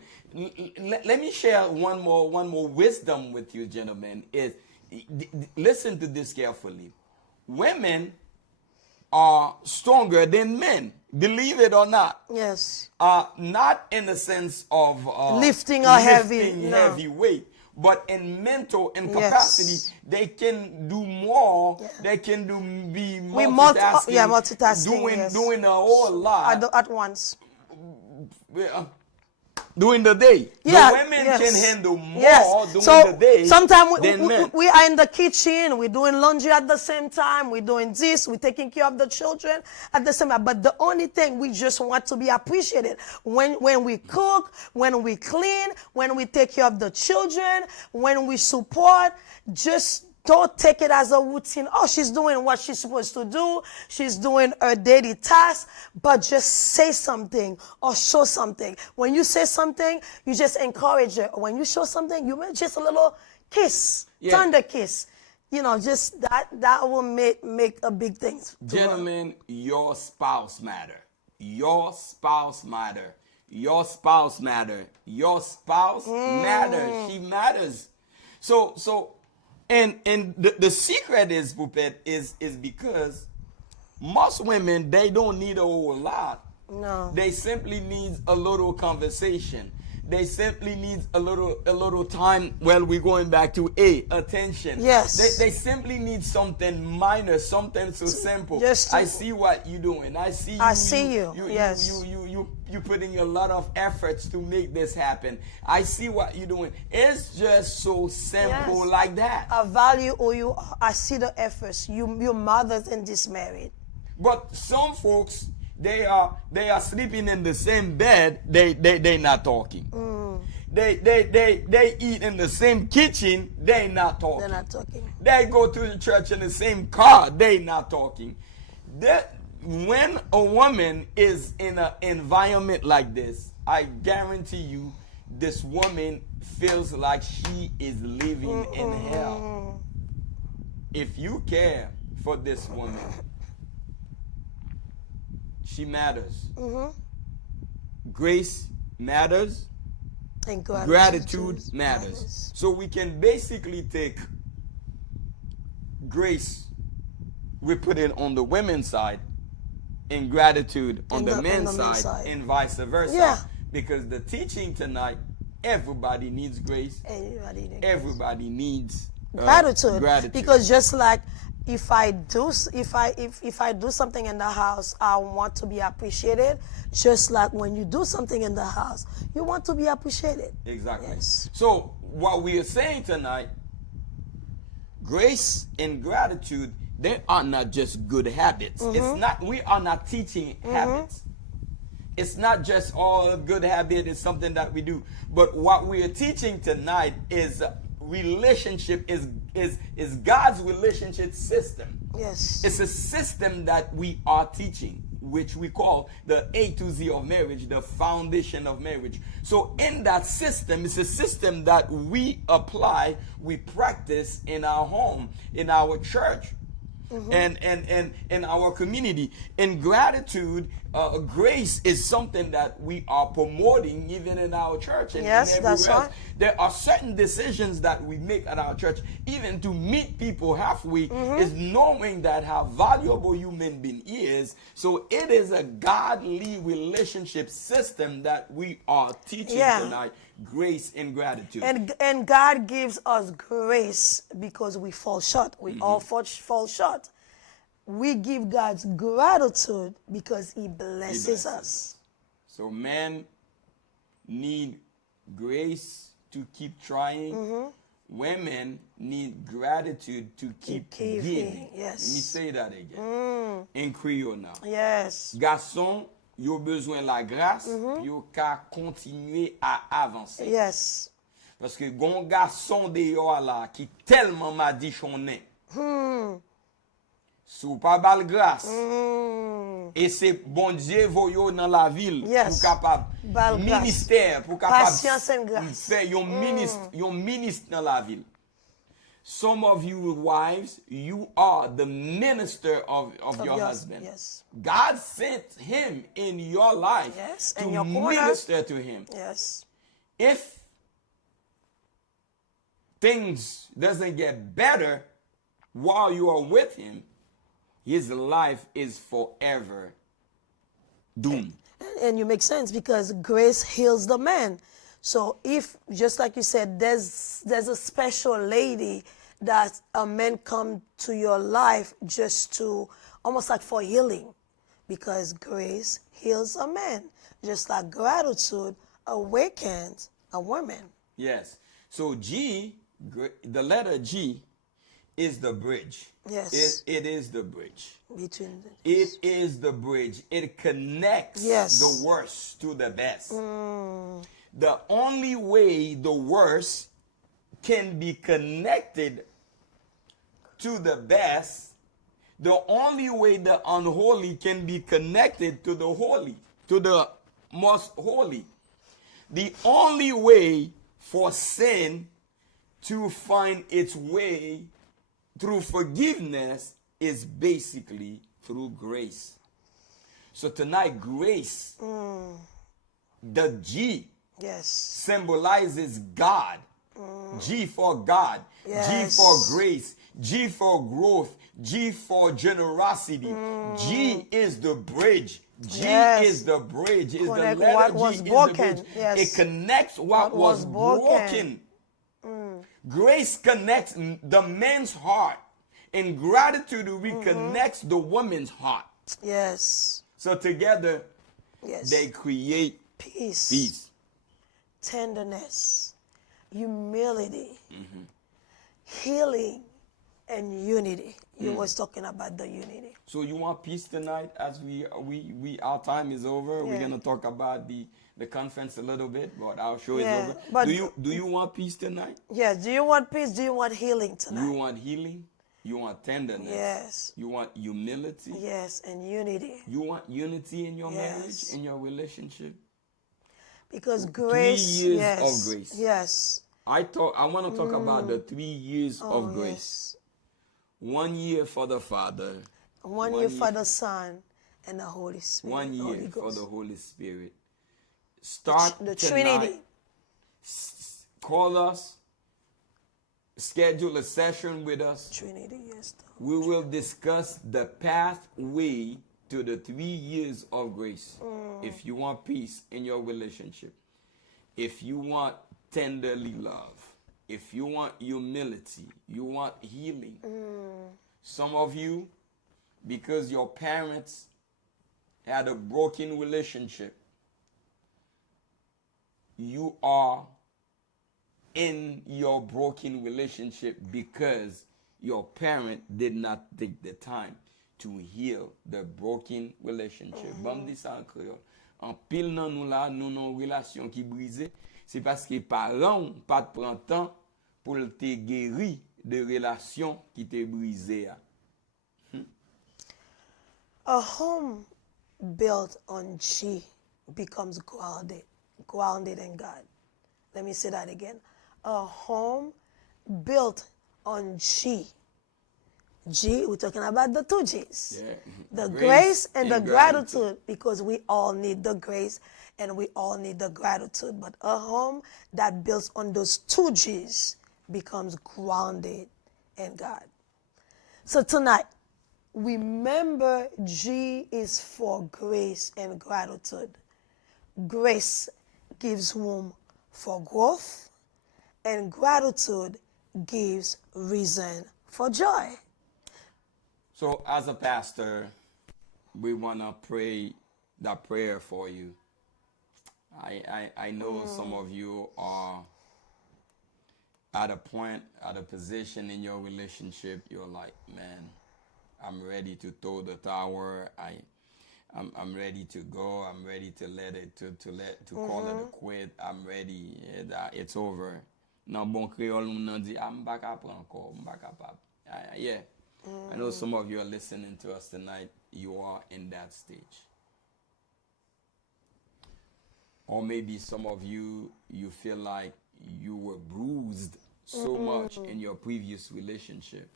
Let me share one more wisdom with you, gentlemen. Listen to this carefully. Women are stronger than men, believe it or not. Yes. Not in the sense of lifting a heavy weight, but in mental and capacity, they can do more. They can be multitasking. Multitasking. Doing a whole lot at once. during the day. Yeah, The women yes. can handle more Yes. during So the day sometimes than men. we are in the kitchen, we're doing laundry at the same time, we're doing this, we're taking care of the children at the same time. But the only thing, we just want to be appreciated. When we cook, when we clean, when we take care of the children, when we support, just don't take it as a routine. Oh, she's doing what she's supposed to do. She's doing her daily task. But just say something or show something. When you say something, you just encourage her. When you show something, you make just a little kiss, tender kiss. You know, just that will make a big thing. Gentlemen, your spouse matter. Your spouse matter. Your spouse matter. Your spouse matters. She matters. So. And the secret is, Pupet, is because most women, they don't need a whole lot. No. They simply need a little conversation. They simply need a little time. Well, we're going back to attention. Yes. They simply need something minor, something so simple. I see what you're doing. I see you. Yes. You putting a lot of efforts to make this happen. I see what you're doing. It's just so simple like that. I value who you are. I see the efforts. Your mother's in this marriage. But some folks, they are sleeping in the same bed. They not talking. They eat in the same kitchen. They not talking. They're not talking. They go to the church in the same car. They not talking. When a woman is in an environment like this, I guarantee you, this woman feels like she is living in hell. If you care for this woman, she matters. Grace matters. And Gratitude matters. So we can basically take grace, we put it on the women's side, and gratitude on the men's side, and vice versa. Yeah. Because the teaching tonight, everybody needs grace. Everybody needs gratitude. Because just like if I do something in the house, I want to be appreciated. Just like when you do something in the house, you want to be appreciated. Exactly. Yes. So what we are saying tonight, grace and gratitude, they are not just good habits. It's not. We are not teaching habits. It's not just all good habit is something that we do. But what we are teaching tonight is relationship is God's relationship system. Yes. It's a system that we are teaching, which we call the A to Z of marriage, the foundation of marriage. So in that system, it's a system that we apply, we practice in our home, in our church, and in our community. In gratitude, grace is something that we are promoting even in our church and yes, everywhere that's else. right. There are certain decisions that we make at our church, even to meet people halfway, is knowing that how valuable human being is. So it is a godly relationship system that we are teaching tonight, grace and gratitude. And God gives us grace because we fall short. We all fall short. We give God's gratitude because He blesses us. So men need grace to keep trying. Women need gratitude to keep giving. Yes. Let me say that again. In Creole now. Yes. Garçon, yo besoin la grâce, yo ka continuer à avancer. Yes. Parce que gon garçon dehors là qui tellement madichoné. Sou pas bal grâce. Et c'est bon Dieu voyo dans la ville pour capable ministère pour capable faire yon ministre dans la ville. Some of you wives, you are the minister of your husband. Yes. God sent him in your life to minister to him. Yes. If things doesn't get better while you are with him, his life is forever doomed. And you make sense because grace heals the man. So if, just like you said, there's a special lady that a man come to your life just to, almost like for healing, because grace heals a man. just like gratitude awakens a woman. Yes. So the letter G is the bridge. Yes. It is the bridge. Between It is the bridge. It connects Yes. the worst to the best. The only way the worst can be connected to the best, the only way the unholy can be connected to the holy, to the most holy. The only way for sin to find its way through forgiveness is basically through grace. So tonight, grace, the G, yes. symbolizes God. G for God, Yes. G for grace, G for growth, G for generosity. G is the bridge. G Yes. is the bridge. Is the Connect letter what G was is broken. the bridge. Yes. It connects what was broken. Grace connects the man's heart. In gratitude, reconnects the woman's heart. Yes. So together, Yes. they create peace, peace. tenderness, humility, healing, and unity. You was talking about the unity. So you want peace tonight? As our time is over. We're Yeah. gonna talk about the conference a little bit, but our show is Yeah, over. but- Do you want peace tonight? Yes. Do you want peace? Do you want healing tonight? You want healing? You want tenderness? Yes. You want humility? Yes, and unity. You want unity in your marriage, Yes. in your relationship? Because grace. 3 years yes. of grace. Yes. I want to talk about the 3 years Oh, of grace. yes. 1 year for the Father. 1 year for the Son and the Holy Spirit. 1 Holy year for Ghost. the Holy Spirit. Start The tonight. Trinity. Call us. Schedule a session with us. Trinity, yes. We will discuss the pathway to the 3 years of grace. If you want peace in your relationship, if you want tenderly love, if you want humility, you want healing. Some of you, because your parents had a broken relationship, you are in your broken relationship because your parent did not take the time to heal the broken relationship. Bam di sa en créole. En pile nan nou la, nou nan relation qui brisé, c'est parce que parents pas prend temps pour te guérir de relation qui te brisé. A home built on G becomes grounded in God. Let me say that again. A home built on G. G, we're talking about the 2 G's. Yeah. The Grace grace and the and gratitude, because we all need the grace and we all need the gratitude. But a home that builds on those 2 G's becomes grounded in God. So tonight, remember G is for grace and gratitude. Grace gives room for growth, and gratitude gives reason for joy. So as a pastor, we want to pray that prayer for you. I know some of you are at a point, at a position in your relationship, you're like, man, I'm ready to throw the towel. I'm ready to go. I'm ready to let it to call it a quit. I'm ready. It's over. Nan bon créole moun nan di, I'm back up encore. I'm back up. Yeah. I know some of you are listening to us tonight. You are in that stage. Or maybe some of you feel like you were bruised so much in your previous relationship.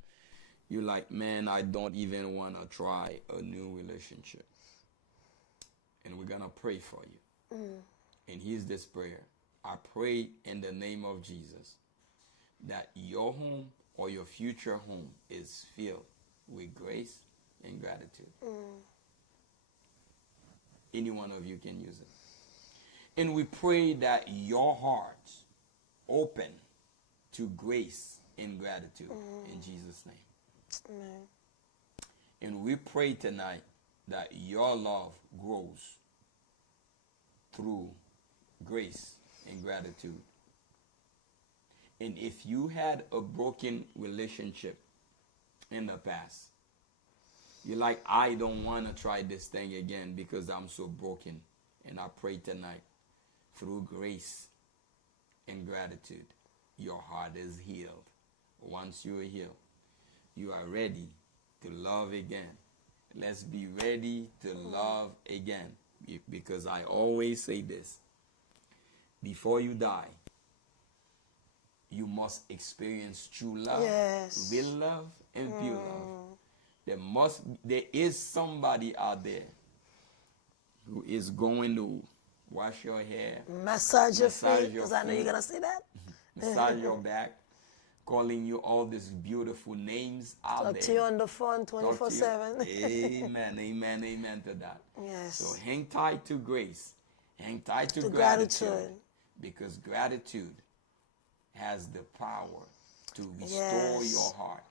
You're like, man, I don't even want to try a new relationship. And we're going to pray for you. And here's this prayer. I pray in the name of Jesus that your home or your future home is filled with grace and gratitude. Any one of you can use it. And we pray that your heart open to grace and gratitude in Jesus' name. Amen. And we pray tonight that your love grows through grace and gratitude. And if you had a broken relationship in the past, you're like, I don't want to try this thing again because I'm so broken. And I pray tonight, through grace and gratitude, your heart is healed. Once you are healed, you are ready to love again. Let's be ready to love again. Because I always say this, before you die, you must experience true love, Yes. real love, and pure love. There is somebody out there who is going to wash your hair, Massage your feet, your because I know you're feet, going to say that. massage your back, calling you all these beautiful names out Talk there. to you on the phone Talk to you. 24/7. Amen, amen, amen to that. Yes. So hang tight to grace. Hang tight to To gratitude. gratitude. Because gratitude has the power to restore Yes. your heart.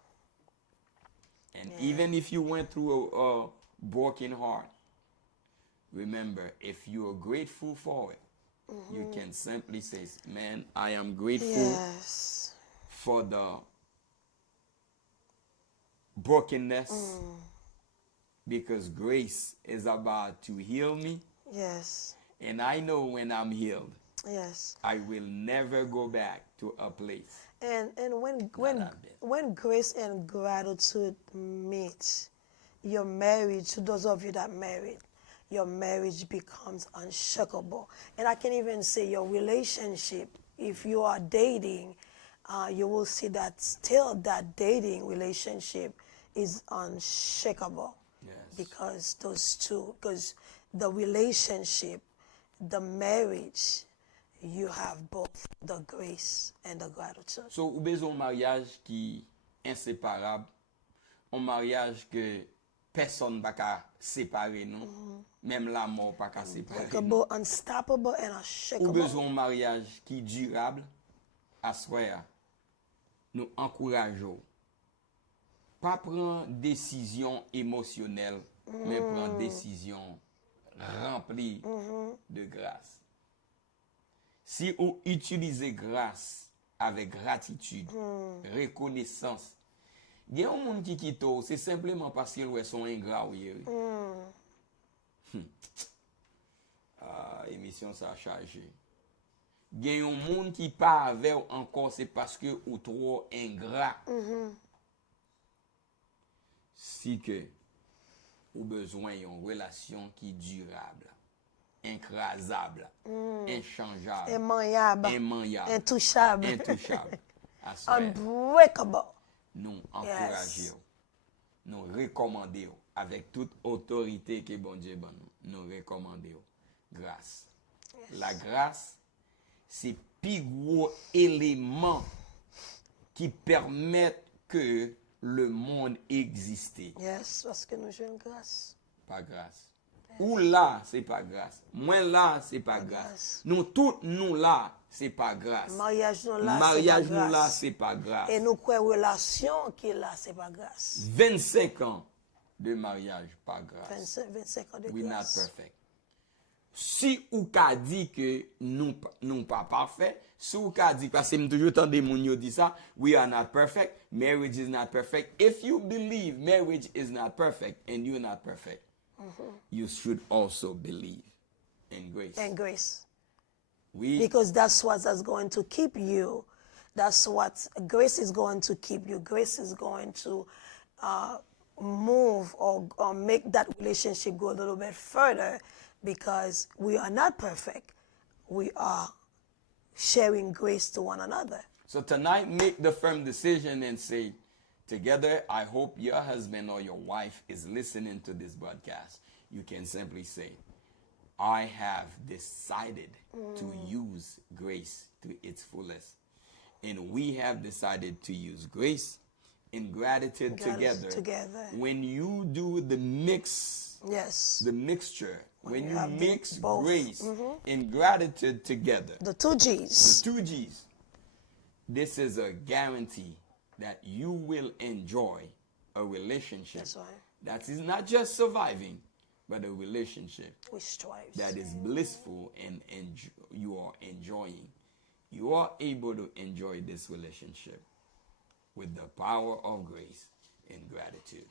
And even if you went through a broken heart, remember, if you are grateful for it, you can simply say, man, I am grateful Yes. for the brokenness because grace is about to heal me. Yes. And I know when I'm healed, Yes. I will never go back to a place. And when I've been. when grace and gratitude meet, your marriage, to those of you that married, your marriage becomes unshakable. And I can even say your relationship, if you are dating, you will see that still that dating relationship is unshakable. Yes. Because the relationship, the marriage, you have both the grace and the gratitude. So, ou besoin un mariage qui inséparable, un mariage que personne ne peut séparer nous, même la mort pas qu'à séparer nous. Unbreakable, unstoppable, and Ou unshakable. besoin un mariage qui durable, à soi, nous encourageons. Pas prendre décision émotionnelle, mais prendre décision remplie de grâce. Si vous utilisez grâce avec gratitude, reconnaissance, il y a un monde qui quitte, c'est simplement parce qu'ils sont ingrats. Émission ça a chargé. Il y a un monde qui pas avec encore, c'est parce que vous trop ingrat. Si que vous besoin d'une relation qui est durable, incrasable, inchangeable, Immanable, intouchable, à soi, unbreakable. nous encourageons, nous recommandons avec toute autorité que bon Dieu donne, nous recommandons grâce. La grâce, c'est le plus gros élément qui permet que le monde existe. Yes, parce que nous jouons grâce. Pas grâce. Ou là, c'est pas grâce. Moi là, c'est pas grâce. Nous tous, nous là, c'est pas grâce. Mariage nous là, Mariage c'est pas nous là, grâce. c'est pas grâce. Et nous quoi relation qui est là, c'est pas grâce. 25 ans de mariage, pas grâce. 25 ans de We not grâce. perfect. Si ou ka dit que nous pas parfait, si ou ka dit, parce que nous toujours tant de moun dit ça, we are not perfect, marriage is not perfect. If you believe marriage is not perfect and you're not perfect, you should also believe in grace. And grace. We Because that's what's going to keep you. That's what grace is going to keep you. Grace is going to move or make that relationship go a little bit further because we are not perfect. We are sharing grace to one another. So tonight, make the firm decision and say, together, I hope your husband or your wife is listening to this broadcast. You can simply say, I have decided to use grace to its fullest. And we have decided to use grace and gratitude together. When you do the mix, Yes. the mixture, when you you have mix both. grace and gratitude together, The two G's. the two G's, this is a guarantee that you will enjoy a relationship That's right. that is not just surviving, but a relationship which strives. that is blissful and you are enjoying. You are able to enjoy this relationship with the power of grace and gratitude.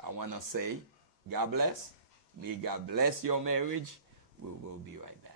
I want to say, God bless. May God bless your marriage. We will be right back.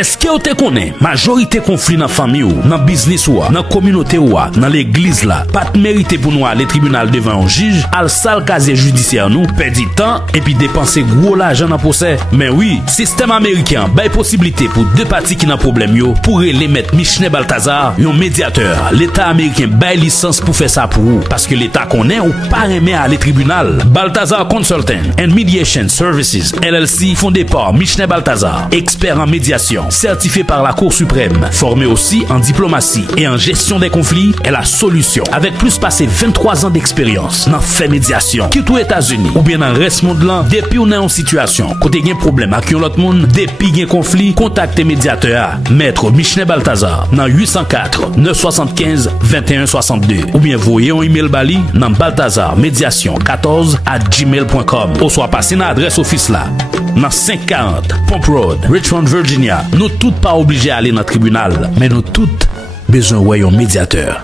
Eske ou te konen, majorite konfli nan fami ou, nan biznis ou, nan kominote ou, nan l'eglise la, pat merite pou nou ale tribunal devan un juge, al sal kaze judisyen nou, pedi tan, epi depanse gwo l'ajan nan pose. Men oui, sistem Ameriken bay posibilite pou de pati ki nan problem yo, pou le met Michne Baltazar, yon mediateur. L'Etat Ameriken bay lisans pou fe sa pou ou, paske l'Etat konen ou pa reme ale tribunal. Baltazar Consulting and Mediation Services, LLC, fondé par Michne Baltazar, expert en médiation, certifié par la Cour suprême, formé aussi en diplomatie et en gestion des conflits, est la solution. Avec plus passé 23 ans d'expérience dans fait médiation, quitte aux États-Unis ou bien dans le reste monde là, depuis on est en situation, côté gain problème avec l'autre monde, depuis gain conflit, contactez médiateur, maître Michne Baltazar, dans 804 975 21 62 ou bien voyez un email bali dans baltazarmédiation14@gmail.com ou soit passez dans l'adresse office là, dans 540 Pomp Road, Richmond, Virginia. Nous toutes pas obligés à aller dans le tribunal, mais nous toutes besoin de un médiateur.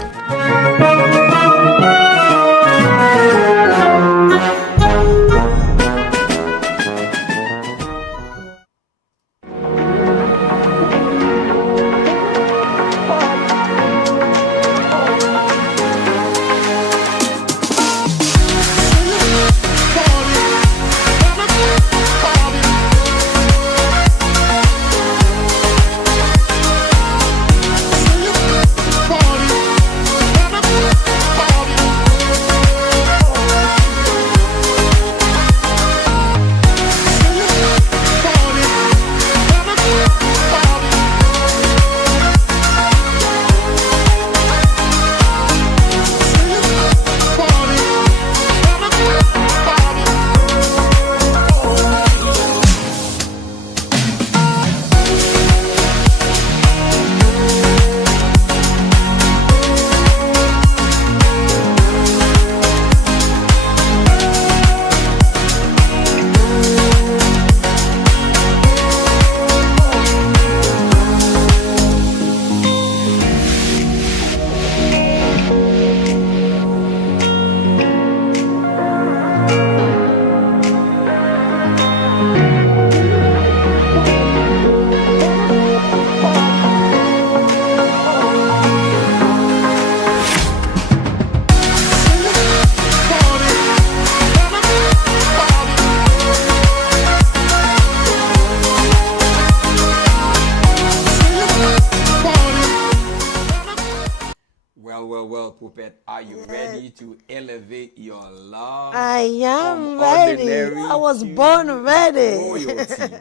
Are you ready to elevate your love? I am ready. I was born ready. Royalty.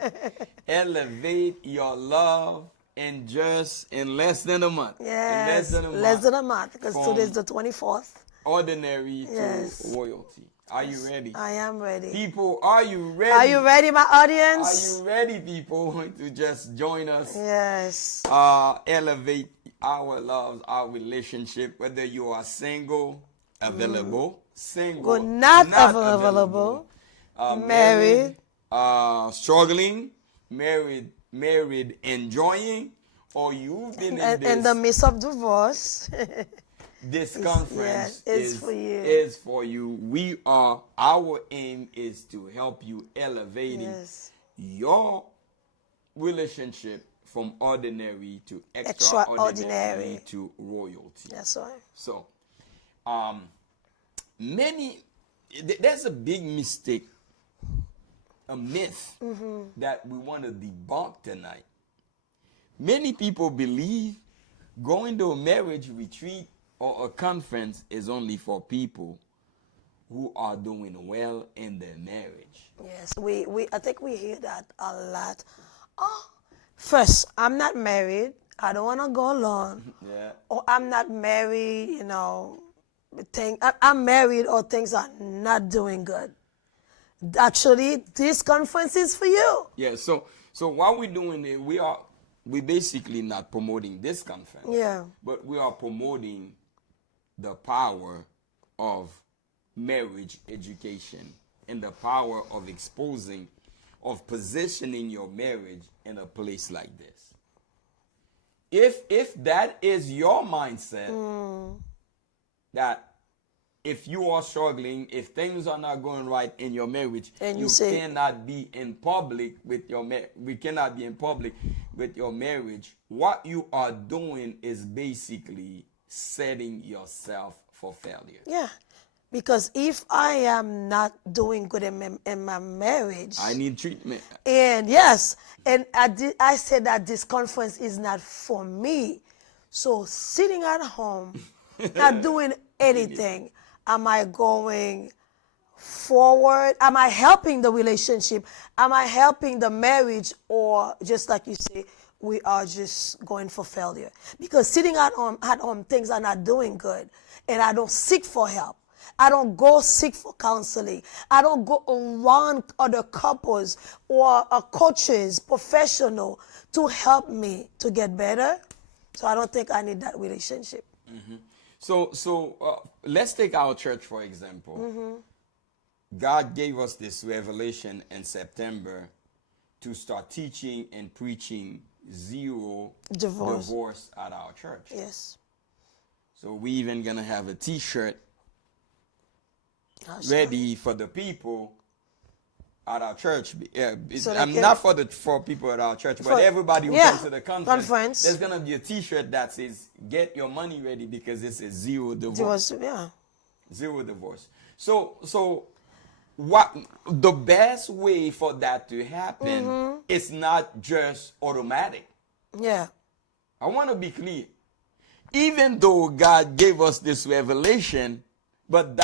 Elevate your love in less than a month. Yes, less than a month, because today's the 24th. Ordinary to royalty. Are you ready? I am ready. People, are you ready? Are you ready, my audience? Are you ready, people, to just join us? Yes. Elevate our love, our relationship, whether you are single, available, single, not available, married, struggling, married, enjoying, or you've been in the midst of divorce. This conference is for you. Our aim is to help you elevating your relationship from ordinary to extraordinary to royalty. That's right. So, there's a big mistake, a myth that we want to debunk tonight. Many people believe going to a marriage retreat or a conference is only for people who are doing well in their marriage. Yes, I think we hear that a lot. Oh, first, I'm not married. I don't want to go alone. Yeah. Or I'm not married, I'm married or things are not doing good. Actually, this conference is for you. Yeah, so So what we're doing is we basically not promoting this conference. Yeah. But we are promoting the power of marriage education and the power of exposing, of positioning your marriage in a place like this. If that is your mindset, that if you are struggling, if things are not going right in your marriage, And you say, cannot be in public with your we cannot be in public with your marriage. What you are doing is basically setting yourself for failure. Yeah. Because if I am not doing good in my marriage, I need treatment. and yes, and I said that this conference is not for me. So sitting at home, not doing anything, am I going forward? Am I helping the relationship? Am I helping the marriage? Or just like you say, we are just going for failure? Because sitting at home, things are not doing good, and I don't seek for help. I don't go seek for counseling. I don't go around other couples or coaches, professional, to help me to get better. So I don't think I need that relationship. Mm-hmm. So let's take our church, for example. God gave us this revelation in September to start teaching and preaching zero divorce at our church. Yes. So we even going to have a t-shirt ready for the people at our church. So I'm not for people at our church, but everybody who comes to the conference, there's going to be a t-shirt that says, get your money ready because it's a zero divorce. Zero divorce. So what the best way for that to happen is not just automatic. Yeah. I want to be clear. Even though God gave us this revelation, but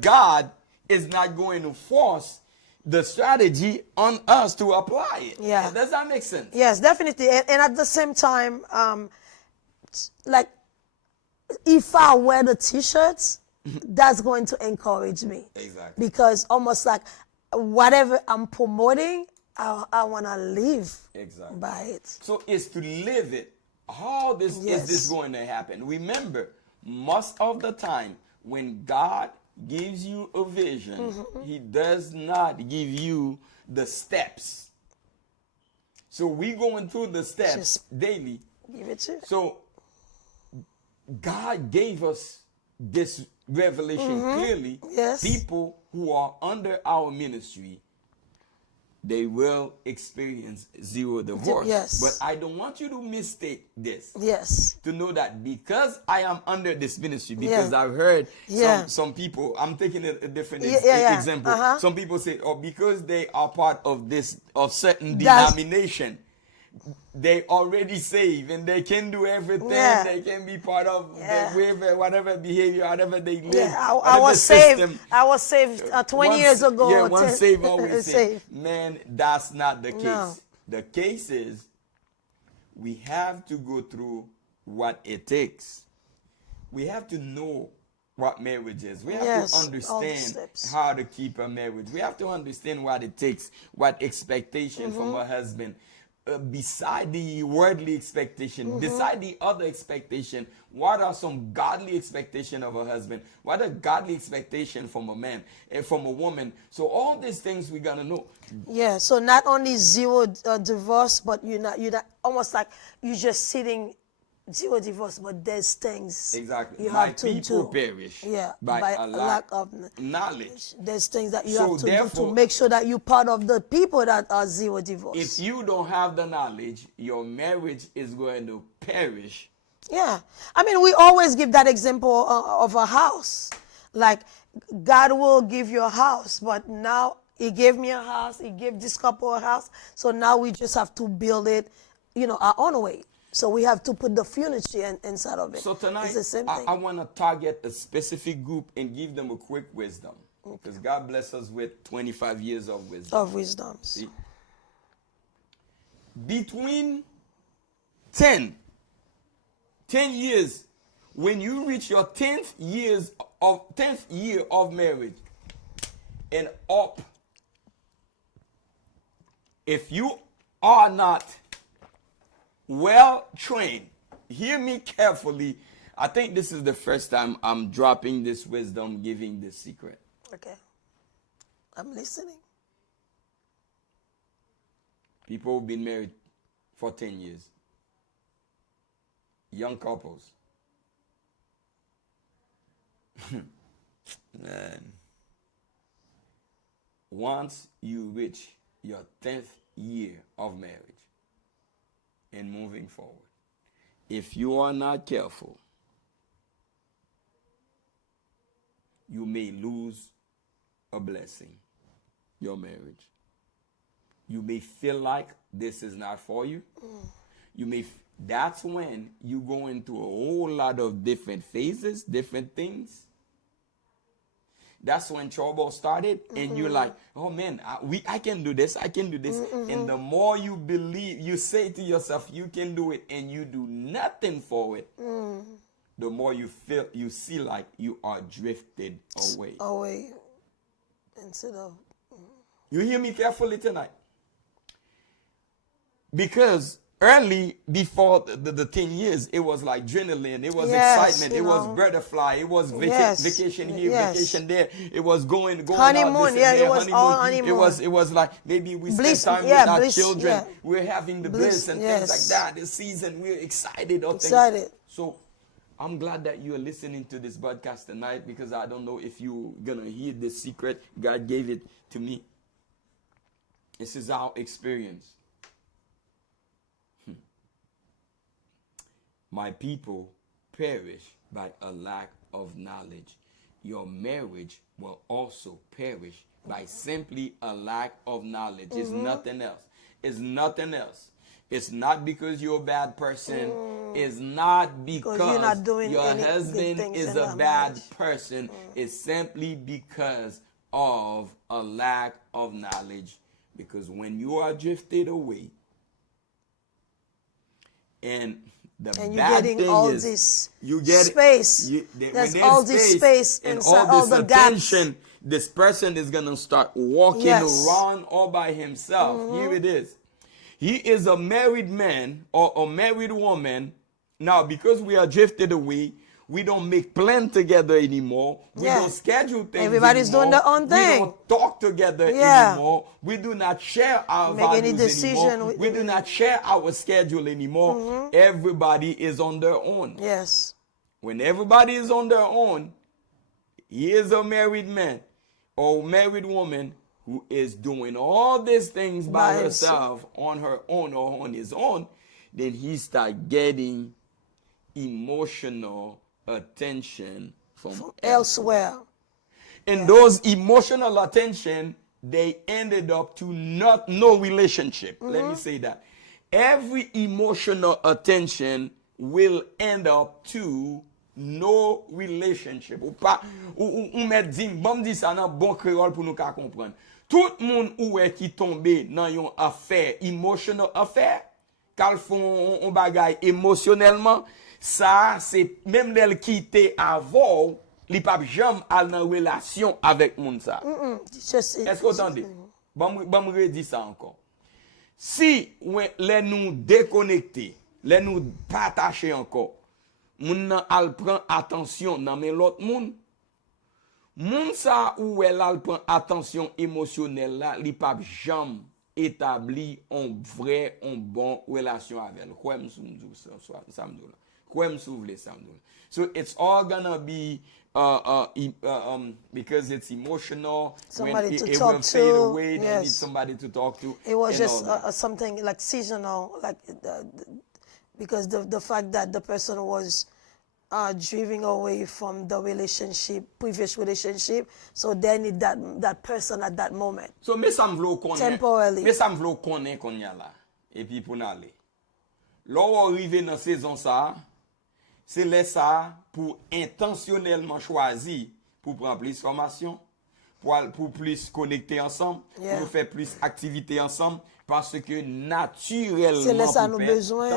God is not going to force the strategy on us to apply it. Yeah. Does that make sense? Yes, definitely. And at the same time, like, if I wear the t-shirts, that's going to encourage me. Exactly. Because almost like whatever I'm promoting, I want to live by it. So it's to live it. How is this going to happen? Remember, most of the time, when God gives you a vision, he does not give you the steps. So we're going through the steps daily. Give it to you. So God gave us this revelation clearly. Yes. People who are under our ministry, they will experience zero divorce. Yes. But I don't want you to mistake this. Yes. To know that because I am under this ministry, because I've heard some people, I'm taking a different example. Some people say, oh, because they are part of this, of certain denomination, they already saved and they can do everything. They can be part of whatever behavior, whatever they live. I was saved. I was saved 20 years ago. Yeah, once saved, always saved. Man, that's not the case. No. The case is we have to go through what it takes. We have to know what marriage is. We have to understand how to keep a marriage. We have to understand what it takes, what expectation from a husband. Beside the worldly expectation, beside the other expectation, what are some godly expectation of a husband? What are godly expectation from a man and from a woman? So all these things we gotta know. Yeah. So not only zero divorce, but you're not almost like you're just sitting zero divorce, but there's things exactly you my have to people do. perish by a lack of knowledge. There's things that you have to do to make sure that you're part of the people that are zero divorce. If you don't have the knowledge, your marriage is going to perish. Yeah. I mean, we always give that example of a house. Like, God will give you a house, but now he gave me a house, he gave this couple a house, so now we just have to build it, our own way. So we have to put the furniture inside of it. So tonight, it's the same thing. I want to target a specific group and give them a quick wisdom. Because God bless us with 25 years of wisdom. Of wisdoms. See? Between 10 years, when you reach your 10th year of marriage and up, if you are not well trained, hear me carefully. I think this is the first time I'm dropping this wisdom, giving this secret. Okay. I'm listening. People who've been married for 10 years. Young couples. Man. Once you reach your 10th year of marriage and moving forward, if you are not careful, you may lose a blessing, your marriage. You may feel like this is not for you. You may. That's when you go into a whole lot of different phases, different things. That's when trouble started, and you're like, oh man, I can do this, I can do this. And the more you believe, you say to yourself, you can do it, and you do nothing for it, the more you feel, you see like you are drifted away. Away. Instead of. You hear me carefully tonight? Because early, before the 10 years, it was like adrenaline, it was excitement, it was butterfly, it was vacation here, vacation there. It was going honeymoon, it was all honeymoon. It was like maybe we spend Bliss, time with our bliss, children. We're having the bliss and things like that. This season, we're excited. Things. So I'm glad that you are listening to this podcast tonight, because I don't know if you're going to hear this secret. God gave it to me. This is our experience. My people perish by a lack of knowledge. Your marriage will also perish by simply a lack of knowledge. It's nothing else. It's nothing else. It's not because you're a bad person. It's not because you're not doing your husband is a bad person. It's simply because of a lack of knowledge. Because when you are drifted away, and you're getting all this space. There's all this space inside, all the attention. gaps. This person is going to start walking around all by himself. Here it is. He is a married man or a married woman. Now, because we are drifted away, we don't make plans together anymore. We don't schedule things Everybody's anymore. doing their own thing. We don't talk together anymore. We do not share our values anymore. We do not share our schedule anymore. Everybody is on their own. Yes. When everybody is on their own, he is a married man or married woman who is doing all these things by herself, on her own or on his own, then he start getting emotional attention from elsewhere. And those emotional attention, they ended up to no relationship. Let me say that. Every emotional attention will end up to no relationship. Ou met dim, bam di sa nan bon créole pour nous ka comprendre. Tout moun ou qui tombe dans yon affaire, emotional affaire, kal font on bagay émotionnellement, ça c'est même l'elle qui te avant, li pa jam al nan relation avec moun sa. Est-ce que vous entendez? Bon redis ça encore. Si les nous déconnecter, les nous partager encore, moun nan al prend attention nan men l'autre moun, moun sa ou elle al prend attention émotionnelle là, li pa jam établi un vrai, un bon relation avec elle. Quoi m'sou ça m'dou. So it's all gonna be because it's emotional. Somebody when to talk will fade to. away, they need somebody to talk to. It was just something like seasonal, like because the fact that the person was driving away from the previous relationship, so they need that person at that moment. So me sam vlo konnen. Temporarily. Me sam vlo konnen konya la. Et puis pour n'aller. Lors arrivé dans saison ça, c'est là ça pour intentionnellement choisir pour prendre plus formation, pour plus connecter ensemble, pour faire plus activités ensemble, parce que naturellement, c'est là ça nous besoin.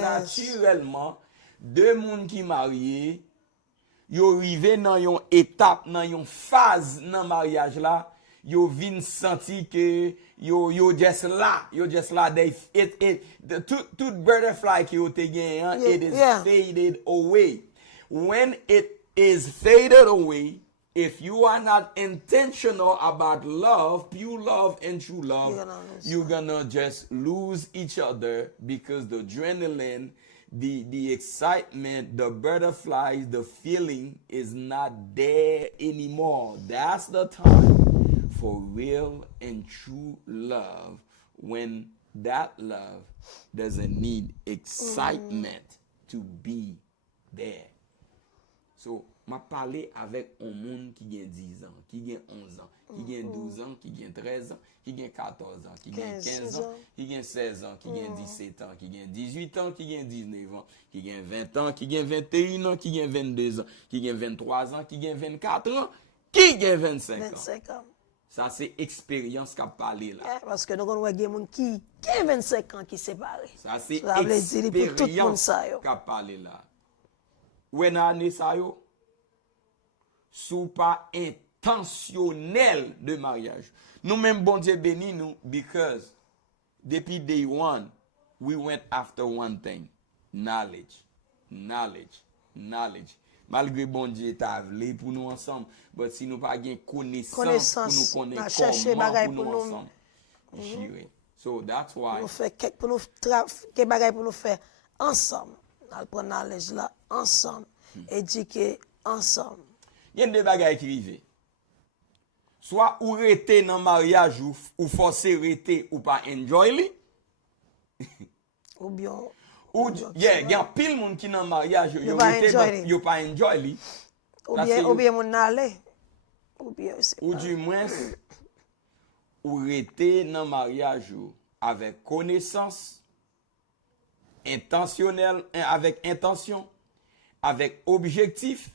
Naturellement, deux monde qui mariés, yo arrivé dans une étape, dans une phase dans mariage là, yo vin senti que yo just là, the tout butterfly ki yo te gen, hein, it is faded away. When it is faded away, if you are not intentional about love, pure love and true love, you're gonna just lose each other because the adrenaline, the excitement, the butterflies, the feeling is not there anymore. That's the time for real and true love, when that love doesn't need excitement to be there. So, m'a parlé avec un monde qui gagne 10 ans, qui gagne 11 ans, qui gagne 12 ans, qui gagne 13 ans, qui gagne 14 ans, qui gagne 15 ans, qui gagne 16 ans, qui gagne 17 ans, qui gagne 18 ans, qui gagne 19 ans, qui gagne 20 ans, qui gagne 21 ans, qui gagne 22 ans, qui gagne 23 ans, qui gagne 24 ans, qui gagne 25 ans. Ça, c'est expérience qu'a parlé là. Parce que nous avons des gens qui ont 25 ans qui sont séparés. Ça, c'est expérience qu'a parlé là. Où est l'année ça yo? Sous pas intentionnel de mariage. Nous même bon Dieu béni nous because depuis day one we went after one thing, knowledge. Malgré bon Dieu t'a vle pour nous ensemble, but si nous pas gain connaissance pour nous connaître comment pour nous ensemble. J'irai. So that's why nous fait quelque pour nous quelque bagaille pour nous faire ensemble. Nous prendre knowledge là ensemble, éduquer ensemble. Il y a des bagages qui vivent. Soit ou rester dans le mariage ou forcer rester ou pas enjoy li. Ou bien ou il y a pile monde qui dans le mariage yo pas enjoy li. Ou bien mon aller. Ou bien ou du moins ou rester dans le mariage avec connaissance intentionnel, avec intention, avec objectif,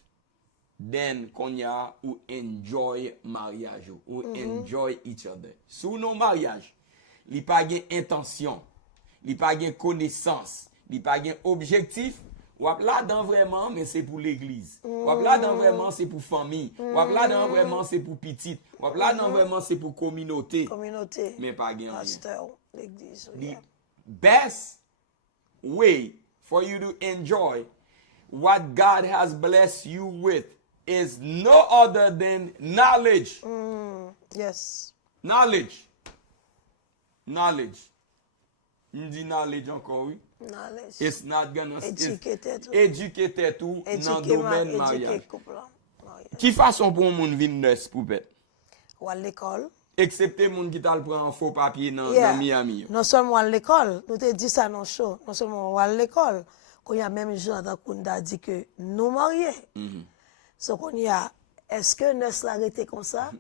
then konya ou enjoy mariage ou enjoy each other. Sous nos mariages, li pa gen intention, li pa gen connaissance, li pa gen objectif, wap la dan vraiment mais c'est pour l'église. Wap la dan vraiment c'est pour famille. Wap la dan vraiment c'est pour petite. Wap la dan vraiment c'est pour communauté. Mais pas gen pasteur, l'église. The best way for you to enjoy what God has blessed you with is no other than knowledge. Yes. Knowledge. You dis knowledge encore, oui? Knowledge. It's not gonna Educated tout dans le domaine mariage. Qui façon pour un monde vin nurse pour bête? Ou à l'école. Excepté moun qui t'a prend un faux papier dans Miami. Non seulement à l'école, nous te dit ça non show, non seulement à l'école, qu'on y a même gens dans Kunda dit que nous mariés. So qu'on y a, est-ce que nous l'arrêté comme ça?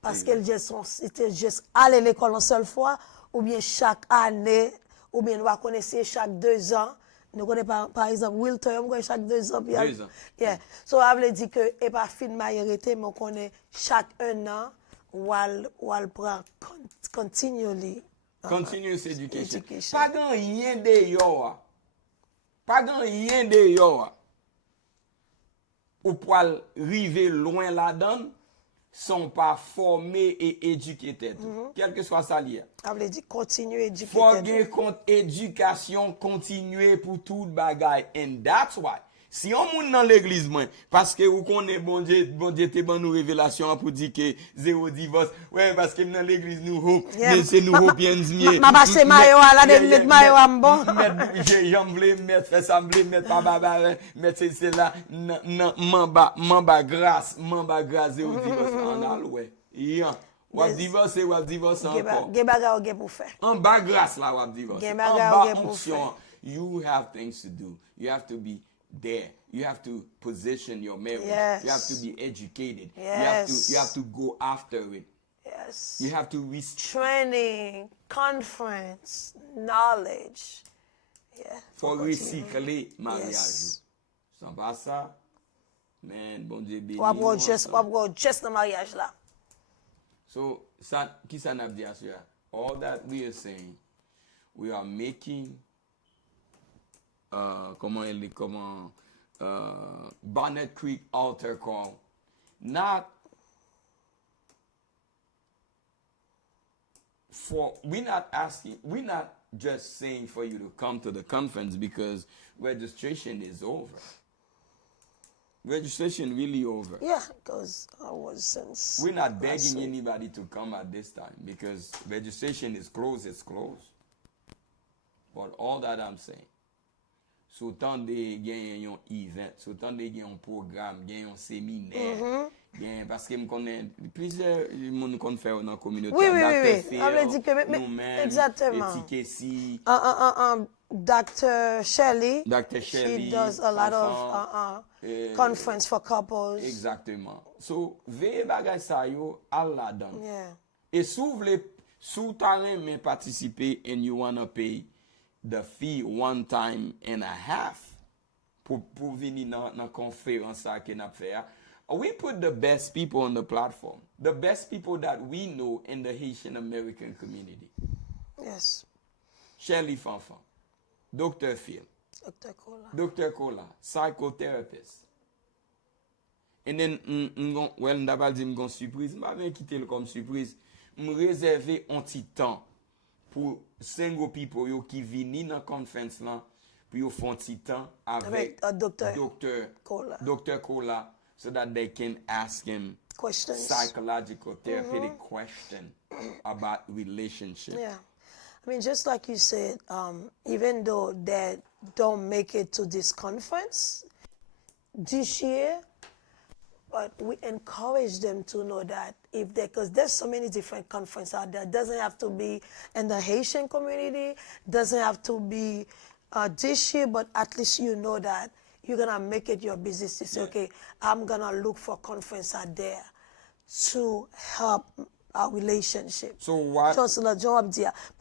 Parce qu'elle était juste aller à l'école une seule fois, ou bien chaque année, ou bien nous va connaître chaque 2 ans. Nous connaissons par exemple Wilton, on connaît chaque 2 ans. 2 ans. Yeah. So on veut dire que et pas fin majorité, mais on connaît chaque 1 an. While prend continually continuous education. Pas grand rien de yo. Pas grand rien de yo. Ou pour arriver loin là-dedans sont pas formés et éduqués. Quel que soit ça lié. Ça veut dire continuer éduquer. Faut gagner éducation continuer pour tout bagaille, and that's why. Si on moun dans l'église moi parce que vous connaissez bon Dieu te ban nous révélation pour dire que zéro divorce. Ouais parce que dans l'église nous hope, mais c'est nous hopiens mieux. Ma passe mayo là de mettre mayo am bon. J'aime vle mettre faire ça vle mettre pas baba mettre c'est là mamba grâce zéro divorce en alloué. Yeah. Wap divorce encore. Gen baga ou gen pour faire. En bas grâce là wap divorce. Gen baga ou gen pour faire. You have things to do. You have to be there. You have to position your marriage. Yes. You have to be educated. Yes. You have to go after it. Yes. You have to training, conference, knowledge. Yeah. For recycler mariage. Yes. Sans pas ça, man, bon Dieu béni. Ou après juste dans mariage là. So, ça qui ça n'a dit à ça? All that we are saying, we are making Bonnet Creek altar call, not we're not just saying for you to come to the conference because registration is over. Registration really over. Yeah, because I was since. We're not begging anybody to come at this time because registration is closed, it's closed. But all that I'm saying, so tant de gen yon event, so tant de gen yon programme, gen yon séminaire, gen, parce que me connais plusieurs moun kon fè dans la communauté. Oui. Exactement. Dr. Shelley. She does a lot of conference for couples. Exactement. So, veye bagay sa yo, al la dan. Yeah. Et sou talent men participer and you wanna pay the fee 1 time and a half pour venir dans conférence sa ke nap fè. We put the best people on the platform. The best people that we know in the Haitian American community. Yes. Shelley Fanfan. Dr. Phil. Dr. Kola. Psychotherapist. And then, n'dabal di m'gon surprise. M'a ben kite l comme surprise. M'reserve un petit temps pour single people yo qui vini dans conference là pour yo font petit temps avec Dr. Kola so that they can ask him questions, psychological therapeutic question about relationship. Yeah. I mean, just like you said, even though they don't make it to this conference this year, but we encourage them to know that if they, because there's so many different conferences out there, it doesn't have to be in the Haitian community, doesn't have to be this year, but at least you know that you're going to make it your business to say, okay, I'm going to look for conference out there to help our relationship. So what? Pour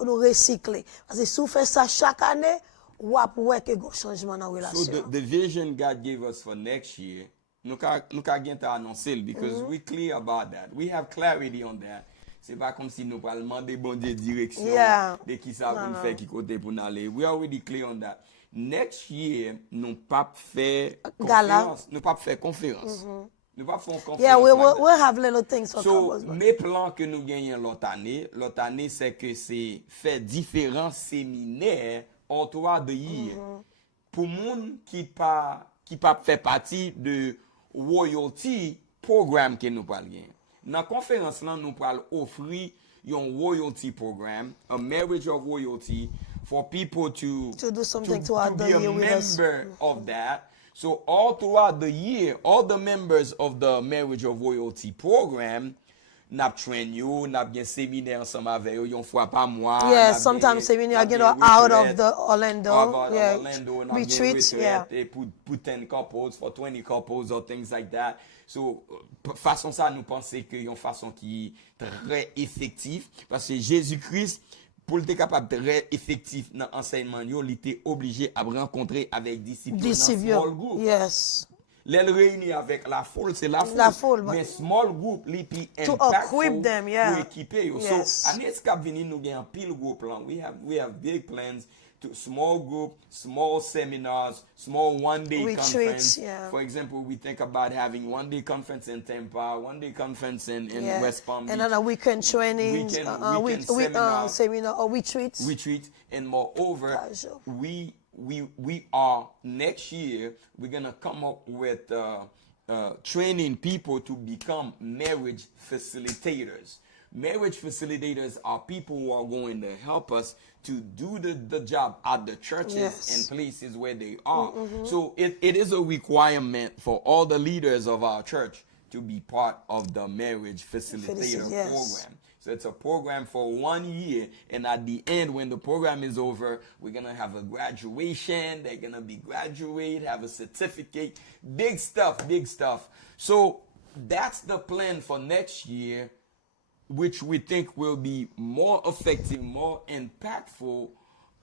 nous recycler. Parce que si vous faites ça chaque année, ou après qu'il y a un changement dans la relation. So the vision God gave us for next year, nous ka gen ta annoncer because we clear about that. We have clarity on that. C'est pas comme si nous parlons demander bon Dieu direction de qui ça pour faire qui côté pour aller. We already clear on that. Next year, nous pas faire conférence. Nous pas faire conférence. Nous pas faire conférence. Yeah, we'll have little things for couples. So, mes plans que nous gagnons l'autre année, c'est que c'est faire différents séminaires autour de year. Pour moun qui pas fait partie de royalty programme que nous parlons. Dans la conférence là, nous parlons offrir un royalty programme, a marriage of royalty for people to do something to be a member of that. So all throughout the year, all the members of the marriage of royalty program, nap train you, nap gen séminaire ensemble avec yo, yon fois par mois. Yeah, sometimes séminaire get out of the Orlando, retreats, put 10 couples for 20 couples or things like that. So façon ça nous penser que yon façon qui très effective parce que Jésus-Christ pour être capable de être effectif dans l'enseignement, il était obligé à rencontrer avec disciples dans small group. Yes. Les réunir avec la foule, c'est la foule. Mais small group, les plus equip them, pour équiper. Yes. So, année cap vini nous gagne pile group là. We have big plans to small group, small seminars, small one-day conference. Yeah. For example, we think about having one-day conference in Tampa, one-day conference in West Palm Beach. And then a weekend training, seminar or retreats. And moreover, we are next year, we're going to come up with training people to become marriage facilitators. Marriage facilitators are people who are going to help us to do the job at the churches and places where they are. So it is a requirement for all the leaders of our church to be part of the marriage facilitator program. So it's a program for 1 year, and at the end, when the program is over, we're going to have a graduation. They're going to be graduate, have a certificate, big stuff. So that's the plan for next year, which we think will be more effective, more impactful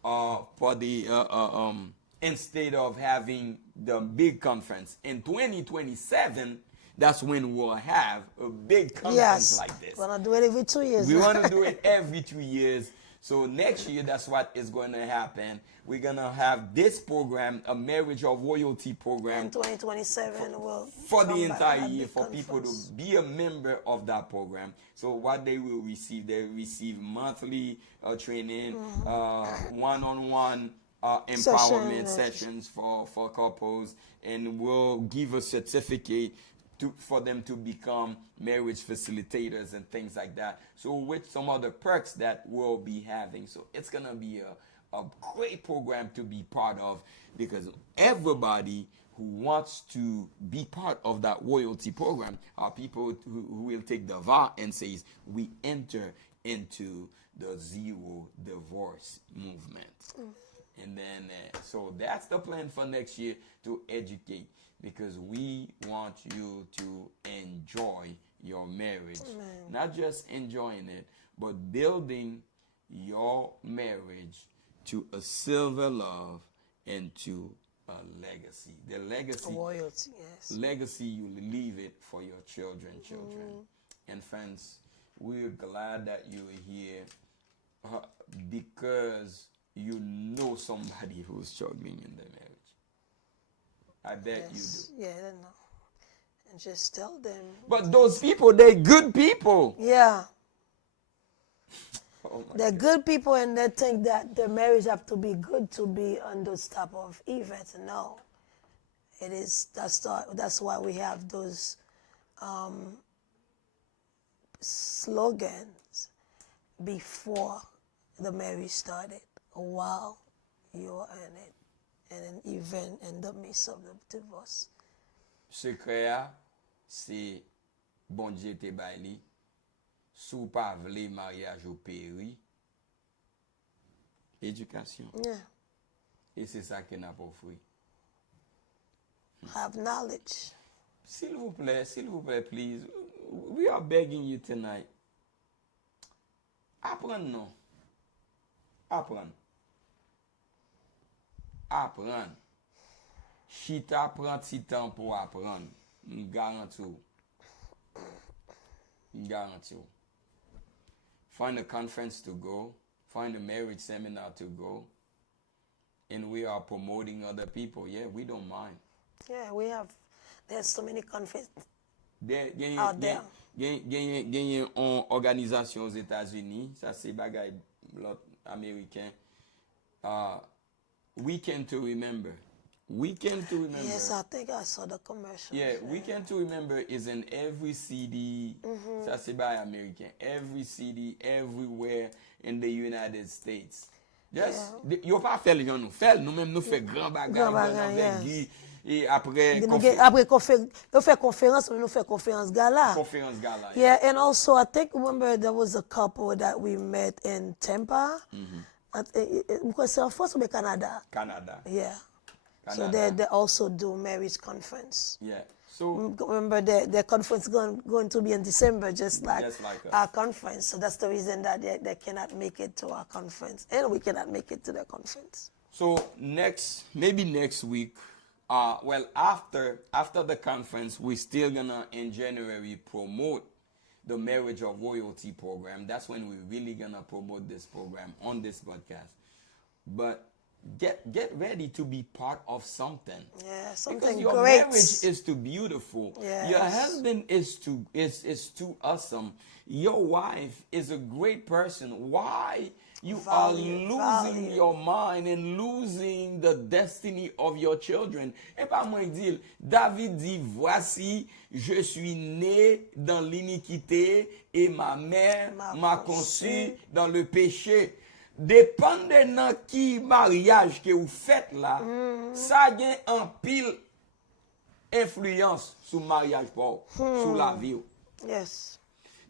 for the instead of having the big conference. In 2027, that's when we'll have a big conference like this. We want to do it every 2 years. We want to do it every 2 years. So next year, that's what is going to happen. We're going to have this program, a marriage of royalty program. In 2027, will for come the back entire at year the for people to conference. be a member of that program. So what they will receive, they receive monthly training, one-on-one empowerment sessions for couples, and will give a certificate for them to become marriage facilitators and things like that. So with some other perks that we'll be having. So it's going to be a great program to be part of, because everybody who wants to be part of that royalty program are people who will take the vow and says, we enter into the zero divorce movement. And then, so that's the plan for next year, to educate, because we want you to enjoy your marriage. Not just enjoying it, but building your marriage to a silver love and to a legacy. The legacy. Royalty, yes. Legacy, you leave it for your children. And friends, we're glad that you're here because you know somebody who's struggling in their marriage. I bet you do. Yeah, I know. And just tell them. But those people, they're good people. Yeah. Oh They're good people, and they think that their marriage have to be good to be on those type of events. No. It is, that's why we have those slogans before the marriage started, while you're in it, and an event in the midst of the divorce. Secret, c'est bon Dieu te bay li. Sou pa vle mariage ou péri. Éducation. Yeah. Et c'est ça que n'a pas offri. Have knowledge. S'il vous plaît, please. We are begging you tonight. Apprendre non. Apprendre. Chita prend ti temps pour apprendre. M'garanti ou. Find a conference to go. Find a marriage seminar to go. And we are promoting other people. Yeah, we don't mind. Yeah, there's so many conferences out there. Genye une organisation aux États-Unis, ça c'est bagay l'autre américain. Weekend to Remember. Yes, I think I saw the commercial. Yeah, Weekend to Remember is in every city. Ça c'est by American. Every city, everywhere in the United States. Yes, yo pas fait les gens nous fait, nous-mêmes nous fait grand bagay avec Guy. Et après conférence, nous fait conférence gala. Yeah, and also I think, remember there was a couple that we met in Tampa. Because in France or Canada? Canada. Yeah. Canada. So they also do marriage conference. Yeah. So remember their conference going to be in December, just like our conference. So that's the reason that they cannot make it to our conference, and we cannot make it to their conference. So maybe next week, after the conference, we're still gonna in January promote the Marriage of Royalty program. That's when we're really gonna promote this program on this podcast. But get ready to be part of something. Yeah, something because your great. marriage is too beautiful. Yes. Your husband is too awesome. Your wife is a great person. Why you are losing your mind and losing the destiny of your children? Et pas moi dire, David dit, voici, je suis né dans l'iniquité et ma mère m'a conçu dans le péché. Dépendant de qui mariage que vous faites là, ça a un pile influence sur le mariage sur la vie. Yes.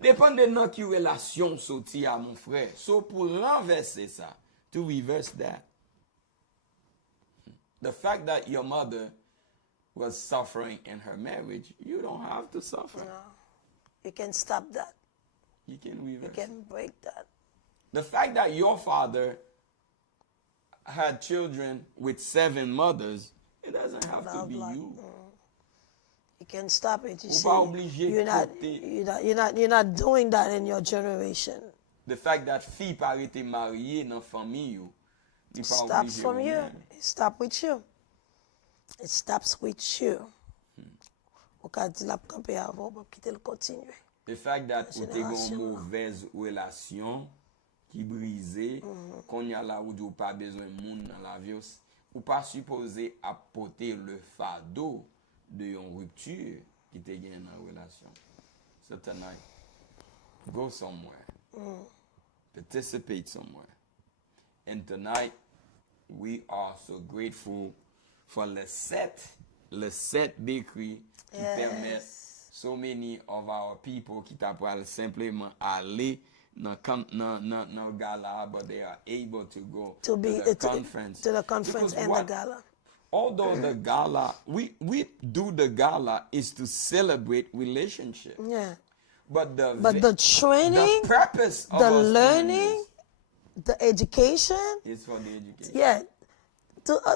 Dépendant de qui relation sorti à mon frère. So pour renverser ça, to reverse that, the fact that your mother was suffering in her marriage, you don't have to suffer. No. You can stop that. You can reverse. You can break that. The fact that your father had children with 7 mothers, it doesn't have to be you. You can stop it. You see, you're not doing that in your generation. the fact that fille pas été mariée dans famille yo, il pas Stops obligé from ou you. même. It stops with you. It stops with you. Ou ka di la camper avant pour quitter le continuer. The fact that ou te gon Génération. mauvaise relation qui brisée, qu'on y a là où ou pas besoin monde dans la vie, ou pas supposé apporter le fardeau de une rupture qui te gagne dans la relation. So tonight, go somewhere. Participate somewhere. And tonight, we are so grateful for le set bakery qui permet so many of our people qui t'apprennent simplement aller dans gala, but they are able to go To be the conference. to the conference Because and the gala. Although the gala, we do the gala is to celebrate relationship. Yeah. But the training, the purpose of the us doing learning, the education, this is for the education. yeah.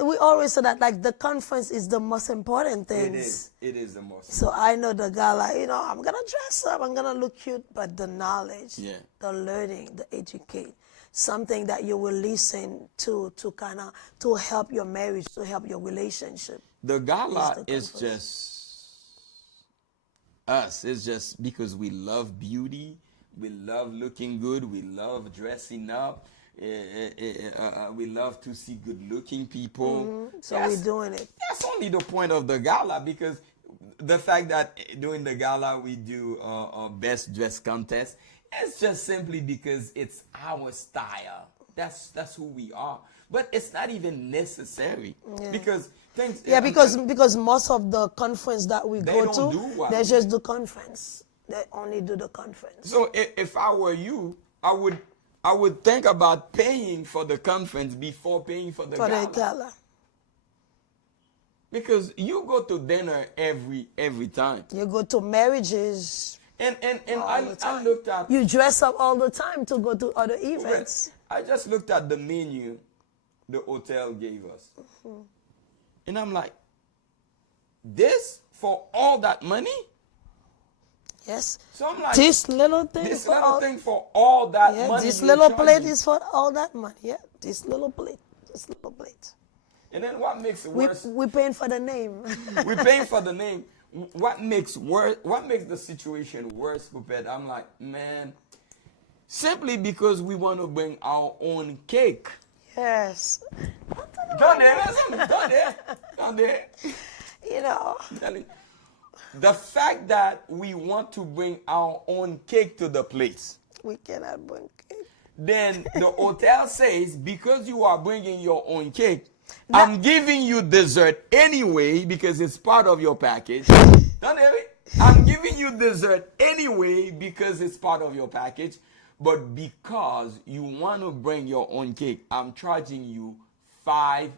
We always say that like the conference is the most important thing. It is the most. So I know the gala, I'm gonna dress up, I'm gonna look cute, but the knowledge, Yeah. the learning, the educate, something that you will listen to kind of to help your marriage, to help your relationship. The gala the is conference. just us. It's just because we love beauty, we love looking good, we love dressing up. We love to see good-looking people. So we're doing it. That's only the point of the gala, because the fact that during the gala we do a best dress contest, it's just simply because it's our style. That's who we are. But it's not even necessary because things. Yeah, because most of the conference that we They go don't to, do what they we just do conference. They only do the conference. So if I were you, I would think about paying for the conference before paying for the For gala. the gala. Because you go to dinner every time. You go to marriages. And all I the time. looked at You dress up all the time to go to other events. I just looked at the menu the hotel gave us. And I'm like, this for all that money? Yes. So I'm like, This little thing. this for little all, thing for all that yeah, money. this you're little plate charging. is for all that money. Yeah, this little plate. This little plate. And then what makes it We worse? we paying for the name. We're paying for the name. What makes the situation worse, Pupet? I'm like, man, simply because we want to bring our own cake. Yes. Don't there. You know. The fact that we want to bring our own cake to the place, We cannot bring cake. then the hotel says, because you are bringing your own cake, I'm giving you dessert anyway because it's part of your package. Don't hear me? I'm giving you dessert anyway because it's part of your package. But because you want to bring your own cake, I'm charging you $5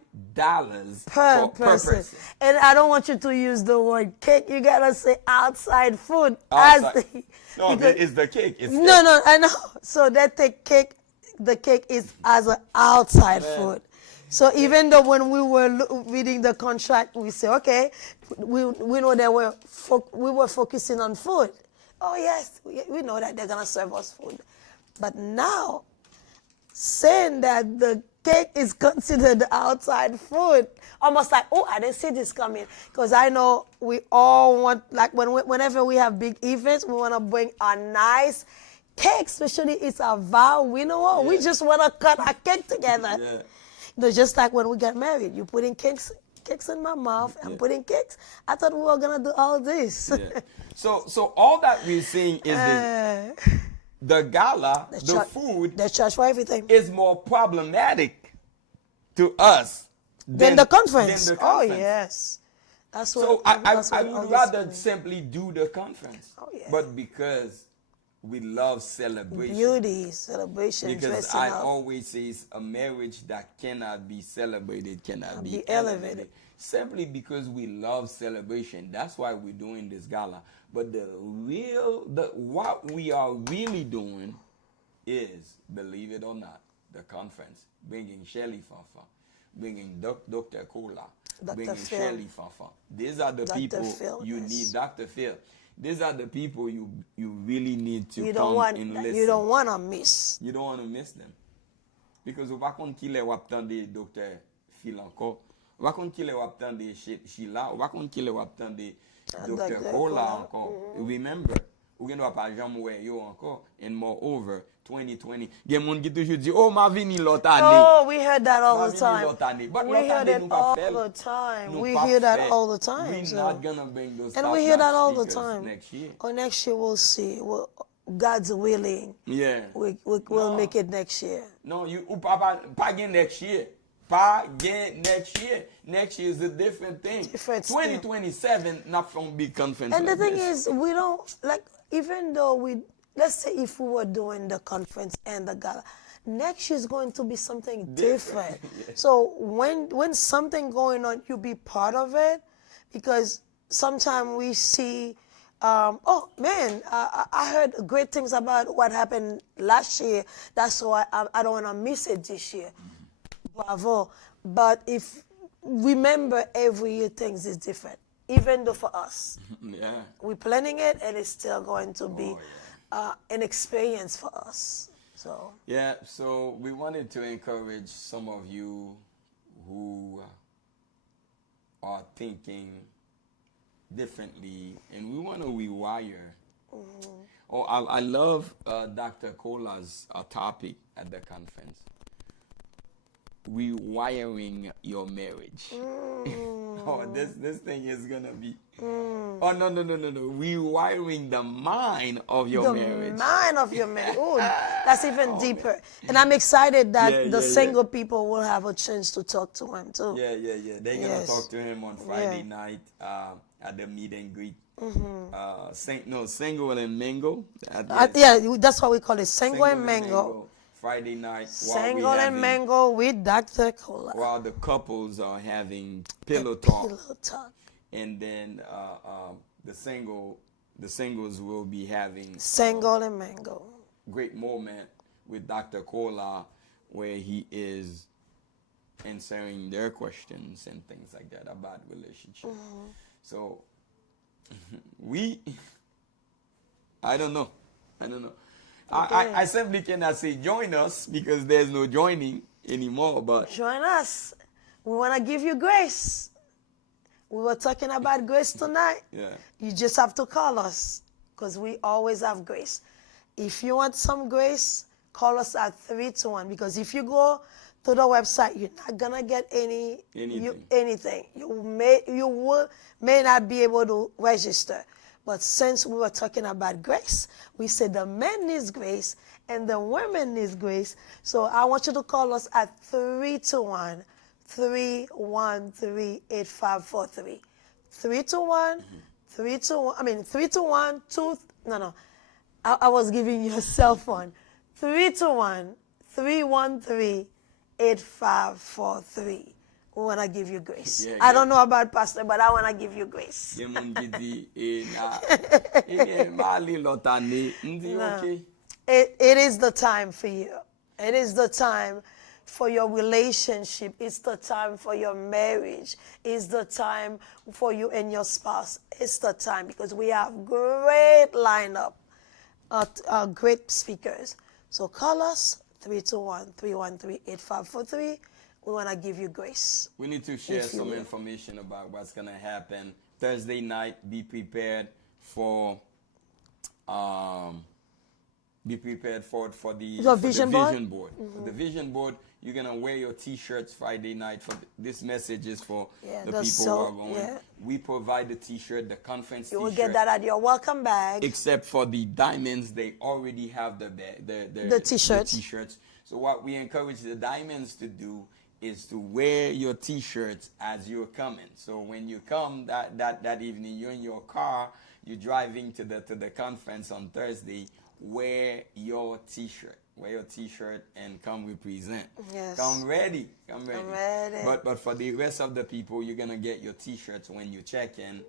Per per person. person. And I don't want you to use the word cake. You gotta say outside food. Outside. No, because- it's the cake. It's cake. No, I know. So they take cake. The cake is as an outside food. So even though when we were reading the contract, we say, okay, we know that we were focusing on food. Oh yes, we know that they're gonna serve us food. But now, saying that the cake is considered outside food, almost like, oh, I didn't see this coming. Because I know we all want, like whenever we have big events, we want to bring a nice cake, especially it's a vow. We know what, we just want to cut a cake together. Yeah. Just like when we got married, you putting cakes in my mouth, I'm putting cakes. I thought we were going to do all this. Yeah. So all that we're saying is the gala, the food, They charge for everything. is more problematic to us Than the conference. than the Oh, conference. yes. That's what, So that's I what all would this rather means. simply do the conference. Oh, yeah. But because we love celebration. Beauty, celebration, Because dressing I up. always say it's a marriage that cannot be celebrated, cannot be be elevated. elevated. Simply because we love celebration. That's why we're doing this gala. But what we are really doing is, believe it or not, the conference. Bringing Shelly Fafa, bringing Dr. Cola, Dr. bringing Phil. Shelly Fafa. These are the Dr. people Phil, you yes. need. Dr. Phil. these are the people you really need to You come don't want, and listen. you don't want to miss. You don't want to miss them. Because ou pa kon ki le wap tan de Dr. Phil anko, ou pa kon ki le wap tan de Sheila, ou pa kon ki le wap tan de Dr. Cola anko. Remember, ou gen wap a jam we yo anko, and moreover, 2020. Gen moun ki toujou di, oh, ma vini lot ane. Oh, we heard that all Ma the vini time. lot ane. But We lot heard ane it nou pa all fel. the time. Nou We pa hear that fel. all the time. We're so. not gonna bring those And we hear that all the top-notch time. speakers next year. Oh, next year we'll see. God's willing. Yeah. We'll make it next year. No, you pa gen next year. Pa gen next year. Next year is a different thing. Different 2027, not from big conference. And the like thing this. is, we don't, like, even though let's say if we were doing the conference and the gala, next year is going to be something different. Yeah. So when something going on, you be part of it, because sometimes we see, oh man, I heard great things about what happened last year. That's why I don't want to miss it this year. Bravo. But if remember, every year things is different, even though for us. Yeah. We're planning it, and it's still going to be an experience for us. So Yeah, so we wanted to encourage some of you who are thinking differently, and we want to rewire. Oh, I love Dr. Cola's topic at the conference. Rewiring your marriage. Oh, this thing is gonna be. Oh no! Rewiring the mind of your marriage. the mind of your marriage. Ooh, that's even deeper. And I'm excited that the single people will have a chance to talk to him too. Yeah. They're gonna talk to him on Friday night at the meet and greet. Single and Mingle. Yeah, that's what we call it, Single and Mango. Friday night. Single and Mango with Dr. Cola. While the couples are having pillow talk. Pillow talk. And then the singles will be having Single and Mango. great moment with Dr. Cola, where he is answering their questions and things like that about relationship. So I don't know. I simply cannot say join us because there's no joining anymore. But Join us. We want to give you grace. We were talking about grace tonight. Yeah. You just have to call us, because we always have grace. If you want some grace, call us at 321, because if you go to the website, you're not gonna get anything. You may not be able to register. But since we were talking about grace, we said the men needs grace and the women needs grace. So I want you to call us at 321-313-8543. 321, I was giving you a cell phone. 321-313-8543. We want to give you grace. Yeah, I don't know about Pastor, but I want to give you grace. okay. It is the time for you. It is the time for your relationship. It's the time for your marriage. It's the time for you and your spouse. It's the time, because we have great lineup, great speakers. So call us, 321-313-8543. We want to give you grace. We need to share some information about what's going to happen Thursday night. Be prepared for the vision board. The vision board. You're going to wear your T-shirts Friday night. This message is for the people who are going. Yeah. We provide the T-shirt, the conference T-shirt. You will get that at your welcome bag. Except for the diamonds, they already have the T-shirts. So what we encourage the diamonds to do is to wear your T-shirts as you're coming. So when you come that evening, you're in your car, you're driving to the conference on Thursday, wear your T-shirt. Wear your T-shirt and come represent. Yes. Come ready. I'm ready. But for the rest of the people, you're gonna get your T-shirts when you check in,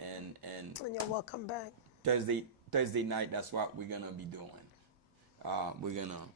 and you're welcome back. Thursday night. That's what we're gonna be doing. We're gonna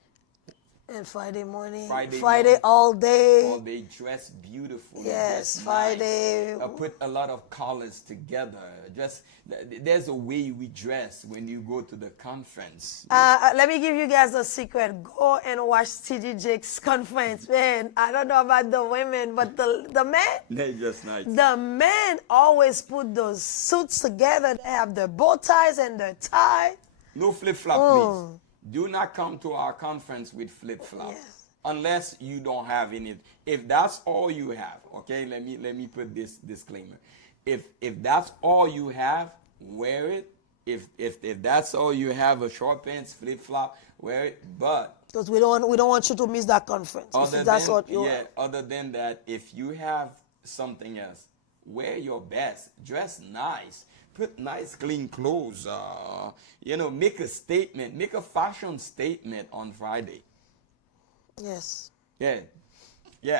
And Friday morning. Friday morning. all day. All day, dress beautiful. Yes, dress Friday. Nice. Put a lot of colors together. There's a way we dress when you go to the conference. Let me give you guys a secret. Go and watch T.D. Jakes' conference. Man, I don't know about the women, but the men. They're just nice. The men always put those suits together. They have their bow ties and their tie. No flip-flop, please. Do not come to our conference with flip-flops. Yes. Unless you don't have any. If that's all you have, okay, let me put this disclaimer. If that's all you have, wear it. If that's all you have, a short pants, flip-flop, wear it. But because we don't want you to miss that conference. Other than that, if you have something else, wear your best. Dress nice. Put nice, clean clothes. Make a statement. Make a fashion statement on Friday. Yes. Yeah,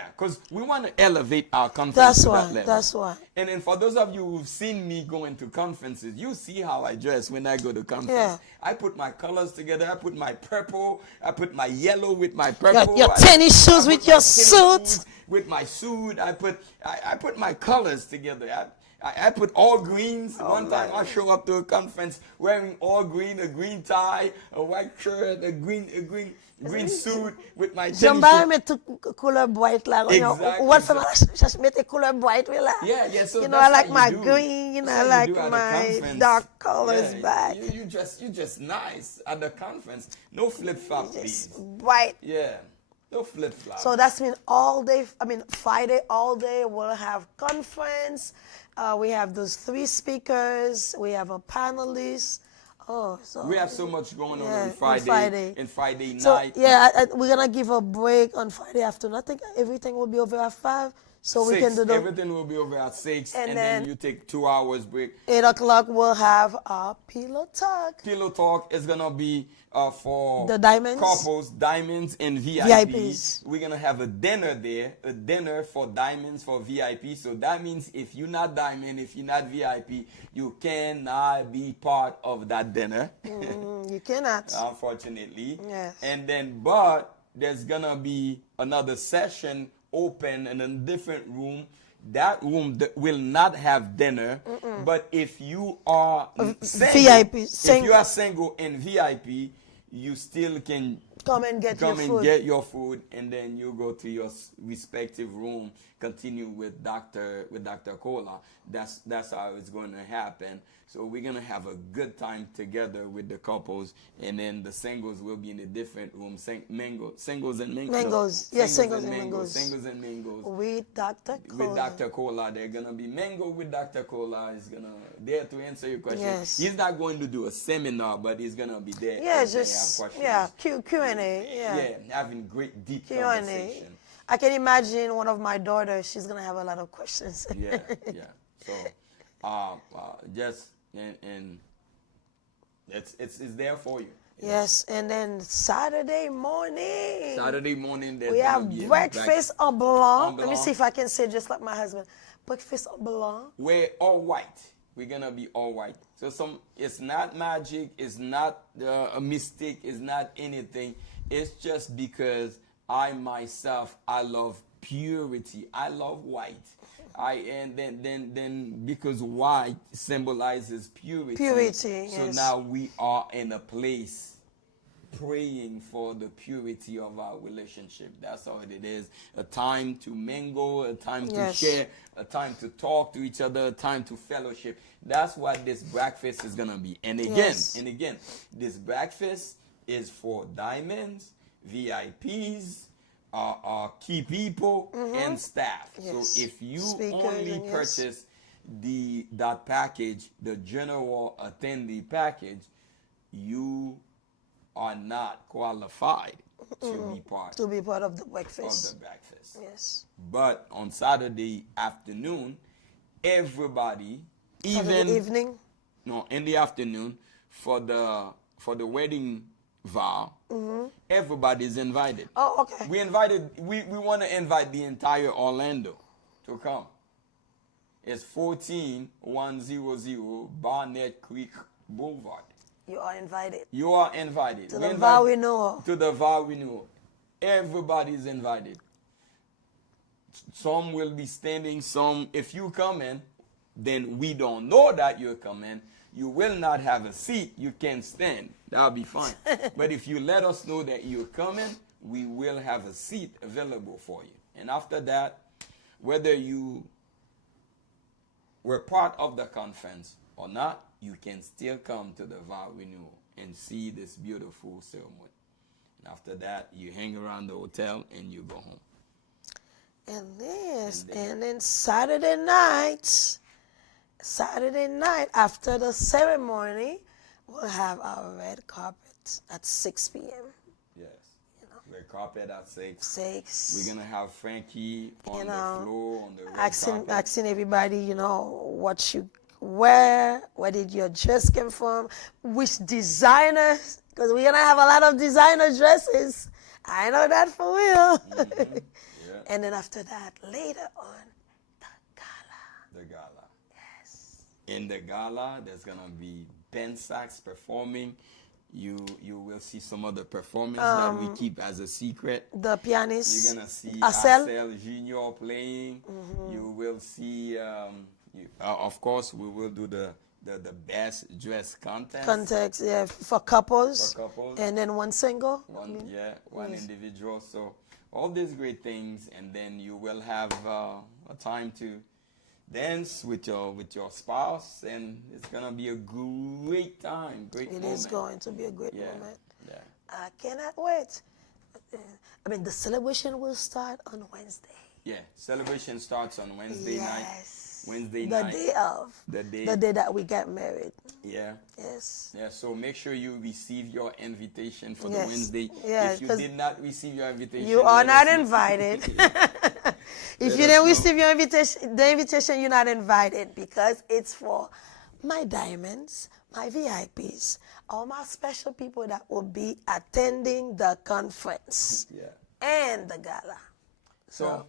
because we want to elevate our conference to that level. That's why. And then for those of you who've seen me going to conferences, you see how I dress when I go to conference. Yeah. I put my colors together. I put my purple. I put my yellow with my purple. Your tennis shoes with your suit. With my suit, I put my colors together. I put all greens. One time I show up to a conference wearing all green, a green tie, a white shirt, a green suit with my tennis Jamba met couleur bright like. Exactly. What for? Just met a couleur bright like. Yeah. So I like my green. I like my dark colors back. You just nice at the conference. No flip flop, please. Bright. Yeah. No flip flop. So that's mean all day. Friday all day we'll have conference. We have those 3 speakers. We have a panelist. We have so much going on on Friday and Friday night. So we're gonna give a break on Friday afternoon. I think everything will be over at 5. So 6. We can do everything will be over at 6, and then you take 2 hours break. 8 o'clock we'll have our pillow talk. Pillow talk is gonna be for the diamonds, couples, diamonds, and VIPs. We're gonna have a dinner there, a dinner for diamonds for VIP. So that means if you're not diamond, if you're not VIP, you cannot be part of that dinner. You cannot, unfortunately. Yes. And then, but there's gonna be another session open in a different room. That room will not have dinner. But if you are single, VIP, if you are single and VIP, you still can come and get your food, and then you go to your respective room, continue with Dr. Cola. That's how it's going to happen. So we're going to have a good time together with the couples, and then the singles will be in a different room. Singles and mingos. Mangoes. Yes, singles and mangoes. Singles and mingos. With Dr. Cola. With Dr. Cola. They're going to be mango with Dr. Cola. He's going to there to answer your question. Yes. He's not going to do a seminar, but he's going to be there. Yeah, just, Q&A. Yeah, having great, deep conversation. I can imagine one of my daughters, she's going to have a lot of questions. Yeah. So, just, and it's there for you. Yes, and then Saturday morning. We have breakfast en blanc. Let me see if I can say just like my husband. Breakfast en blanc. We're all white. We're gonna be all white. So it's not magic. It's not a mistake. It's not anything. It's just because I myself, I love purity. I love white. And then because white symbolizes purity. Purity. So now we are in a place praying for the purity of our relationship. That's all it is. A time to mingle, a time to share, a time to talk to each other, a time to fellowship. That's what this breakfast is gonna be. And again, this breakfast is for diamonds, VIPs, key people, and staff. Yes. So if you Speakers, only purchase that package, the general attendee package, you are not qualified to be part of the breakfast. Yes. But on Saturday afternoon, everybody, in the afternoon for the wedding vow, everybody's invited. Oh, okay. We want to invite the entire Orlando to come. It's 14100 Barnett Creek Boulevard. You are invited. You are invited. To the vow renewal. To the vow renewal. Everybody's invited. Some will be standing, some, if you come in, then we don't know that you're coming. You will not have a seat. You can stand. That'll be fine. But if you let us know that you're coming, we will have a seat available for you. And after that, whether you were part of the conference or not, you can still come to the vow renewal and see this beautiful ceremony. And after that, you hang around the hotel and you go home. And then Saturday night after the ceremony, we'll have our red carpet at 6 p.m. Yes. Red carpet at 6. 6. We're going to have Frankie on the floor, on the red carpet. Asking everybody, what you wear, where did your dress come from, which designers, because we're going to have a lot of designer dresses. I know that for real. Mm-hmm. Yeah. And then after that, later on, the gala. The gala. Yes. In the gala, there's going to be Ben Sachs performing. You will see some of the performance that we keep as a secret. The pianist. You're going to see Acel Jr. playing. Mm-hmm. You will see, of course, we will do the best dress contest. Yeah, for couples. For couples. And then one single. One individual. So all these great things, and then you will have a time to dance with your spouse, and it's gonna be a great time. It is going to be a great moment. Yeah. I cannot wait. I mean, the celebration will start on Wednesday. Yeah, celebration starts on Wednesday night. The day of. The day that we get married. Yeah. Yes. Yeah, so make sure you receive your invitation for the Wednesday. Yes, if you did not receive your invitation, you are not invited. If you didn't receive your invitation, you're not invited, because it's for my diamonds, my VIPs, all my special people that will be attending the conference and the gala. So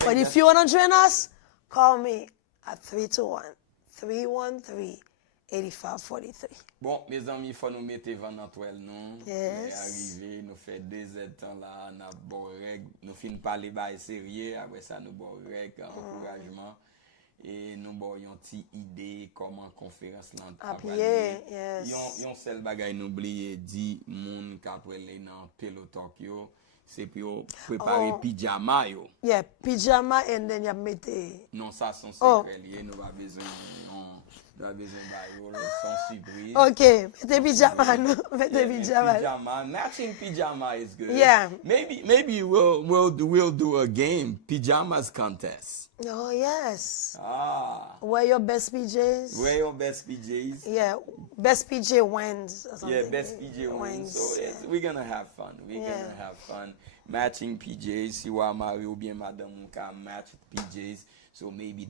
but if you want to join us, call me at 321-313-8543. Bon, mes amis, il faut nous mettre devant notre well, non? Yes. Arrivé, nous fait 2 temps là, nous bon règle, nous fin parler bail sérieux, après ça nous bon règle, encouragement, et nous bon yon ti idée comment conférence là Appuyer, yes. Yon seul bagay nous oublier dit moun kapwele nan peloton yo, c'est pour préparer pyjama yo. Yeah, pyjama, and then you mette. Non, ça son secret lié, nous pas besoin son surprise. Okay, mette pyjama, no, mette pyjama. Pyjama, matching pyjama is good. Yeah. Maybe we'll do a game, pajamas contest. Oh yes. Wear your best PJs. Wear your best PJs. Yeah, best PJ wins or something. Yeah, best PJ wins. So we're gonna have fun. We're gonna have fun. Matching PJs. Si wa mari ou bien madame can match PJs. So maybe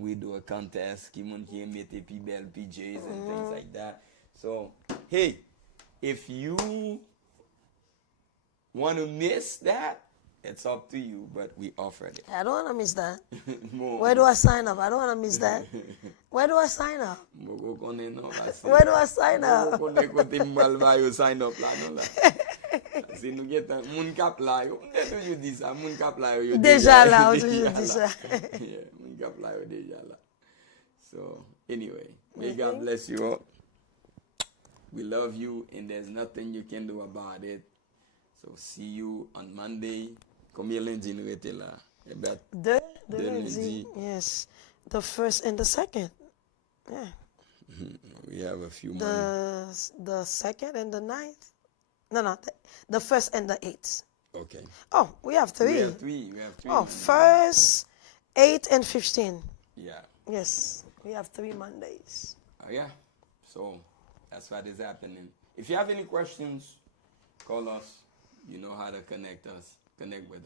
we do a contest. Ki moun ki mette pi belle PJs and things like that. So hey, if you want to miss that, it's up to you, but we offered it. I don't want to miss that. Where do I sign up? I don't want to miss that. Where do I sign up? Where do I sign up? Sign up. Si nous get moun kap la yo, you dis ça, moun kap la yo déjà là, toujours déjà. Yeah, moun kap la yo déjà là. So, anyway, may God bless you all. We love you, and there's nothing you can do about it. So, see you on Monday. Combien lundi nous était là? Deux lundi. Yes. The first and the second. Yeah. We have a few more. The second and the 9th. No, the 1st and the 8th. Okay. Oh, we have 3. We have 3. Oh, 1st, 8th, and 15. Yeah. Yes, we have 3 Mondays. Oh, yeah. So, that's what is happening. If you have any questions, call us. You know how to connect with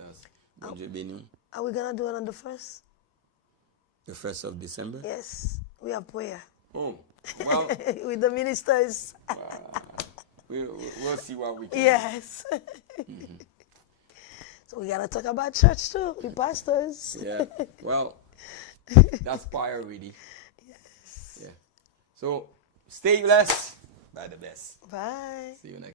us. Are we going to do it on the 1st? The 1st of December? Yes, we have prayer. Oh, well. With the ministers. We'll see what we can do. Yes. So we got to talk about church too. We pastors. Yeah. Well, that's priority. Yes. Yeah. So stay blessed by the best. Bye. See you next.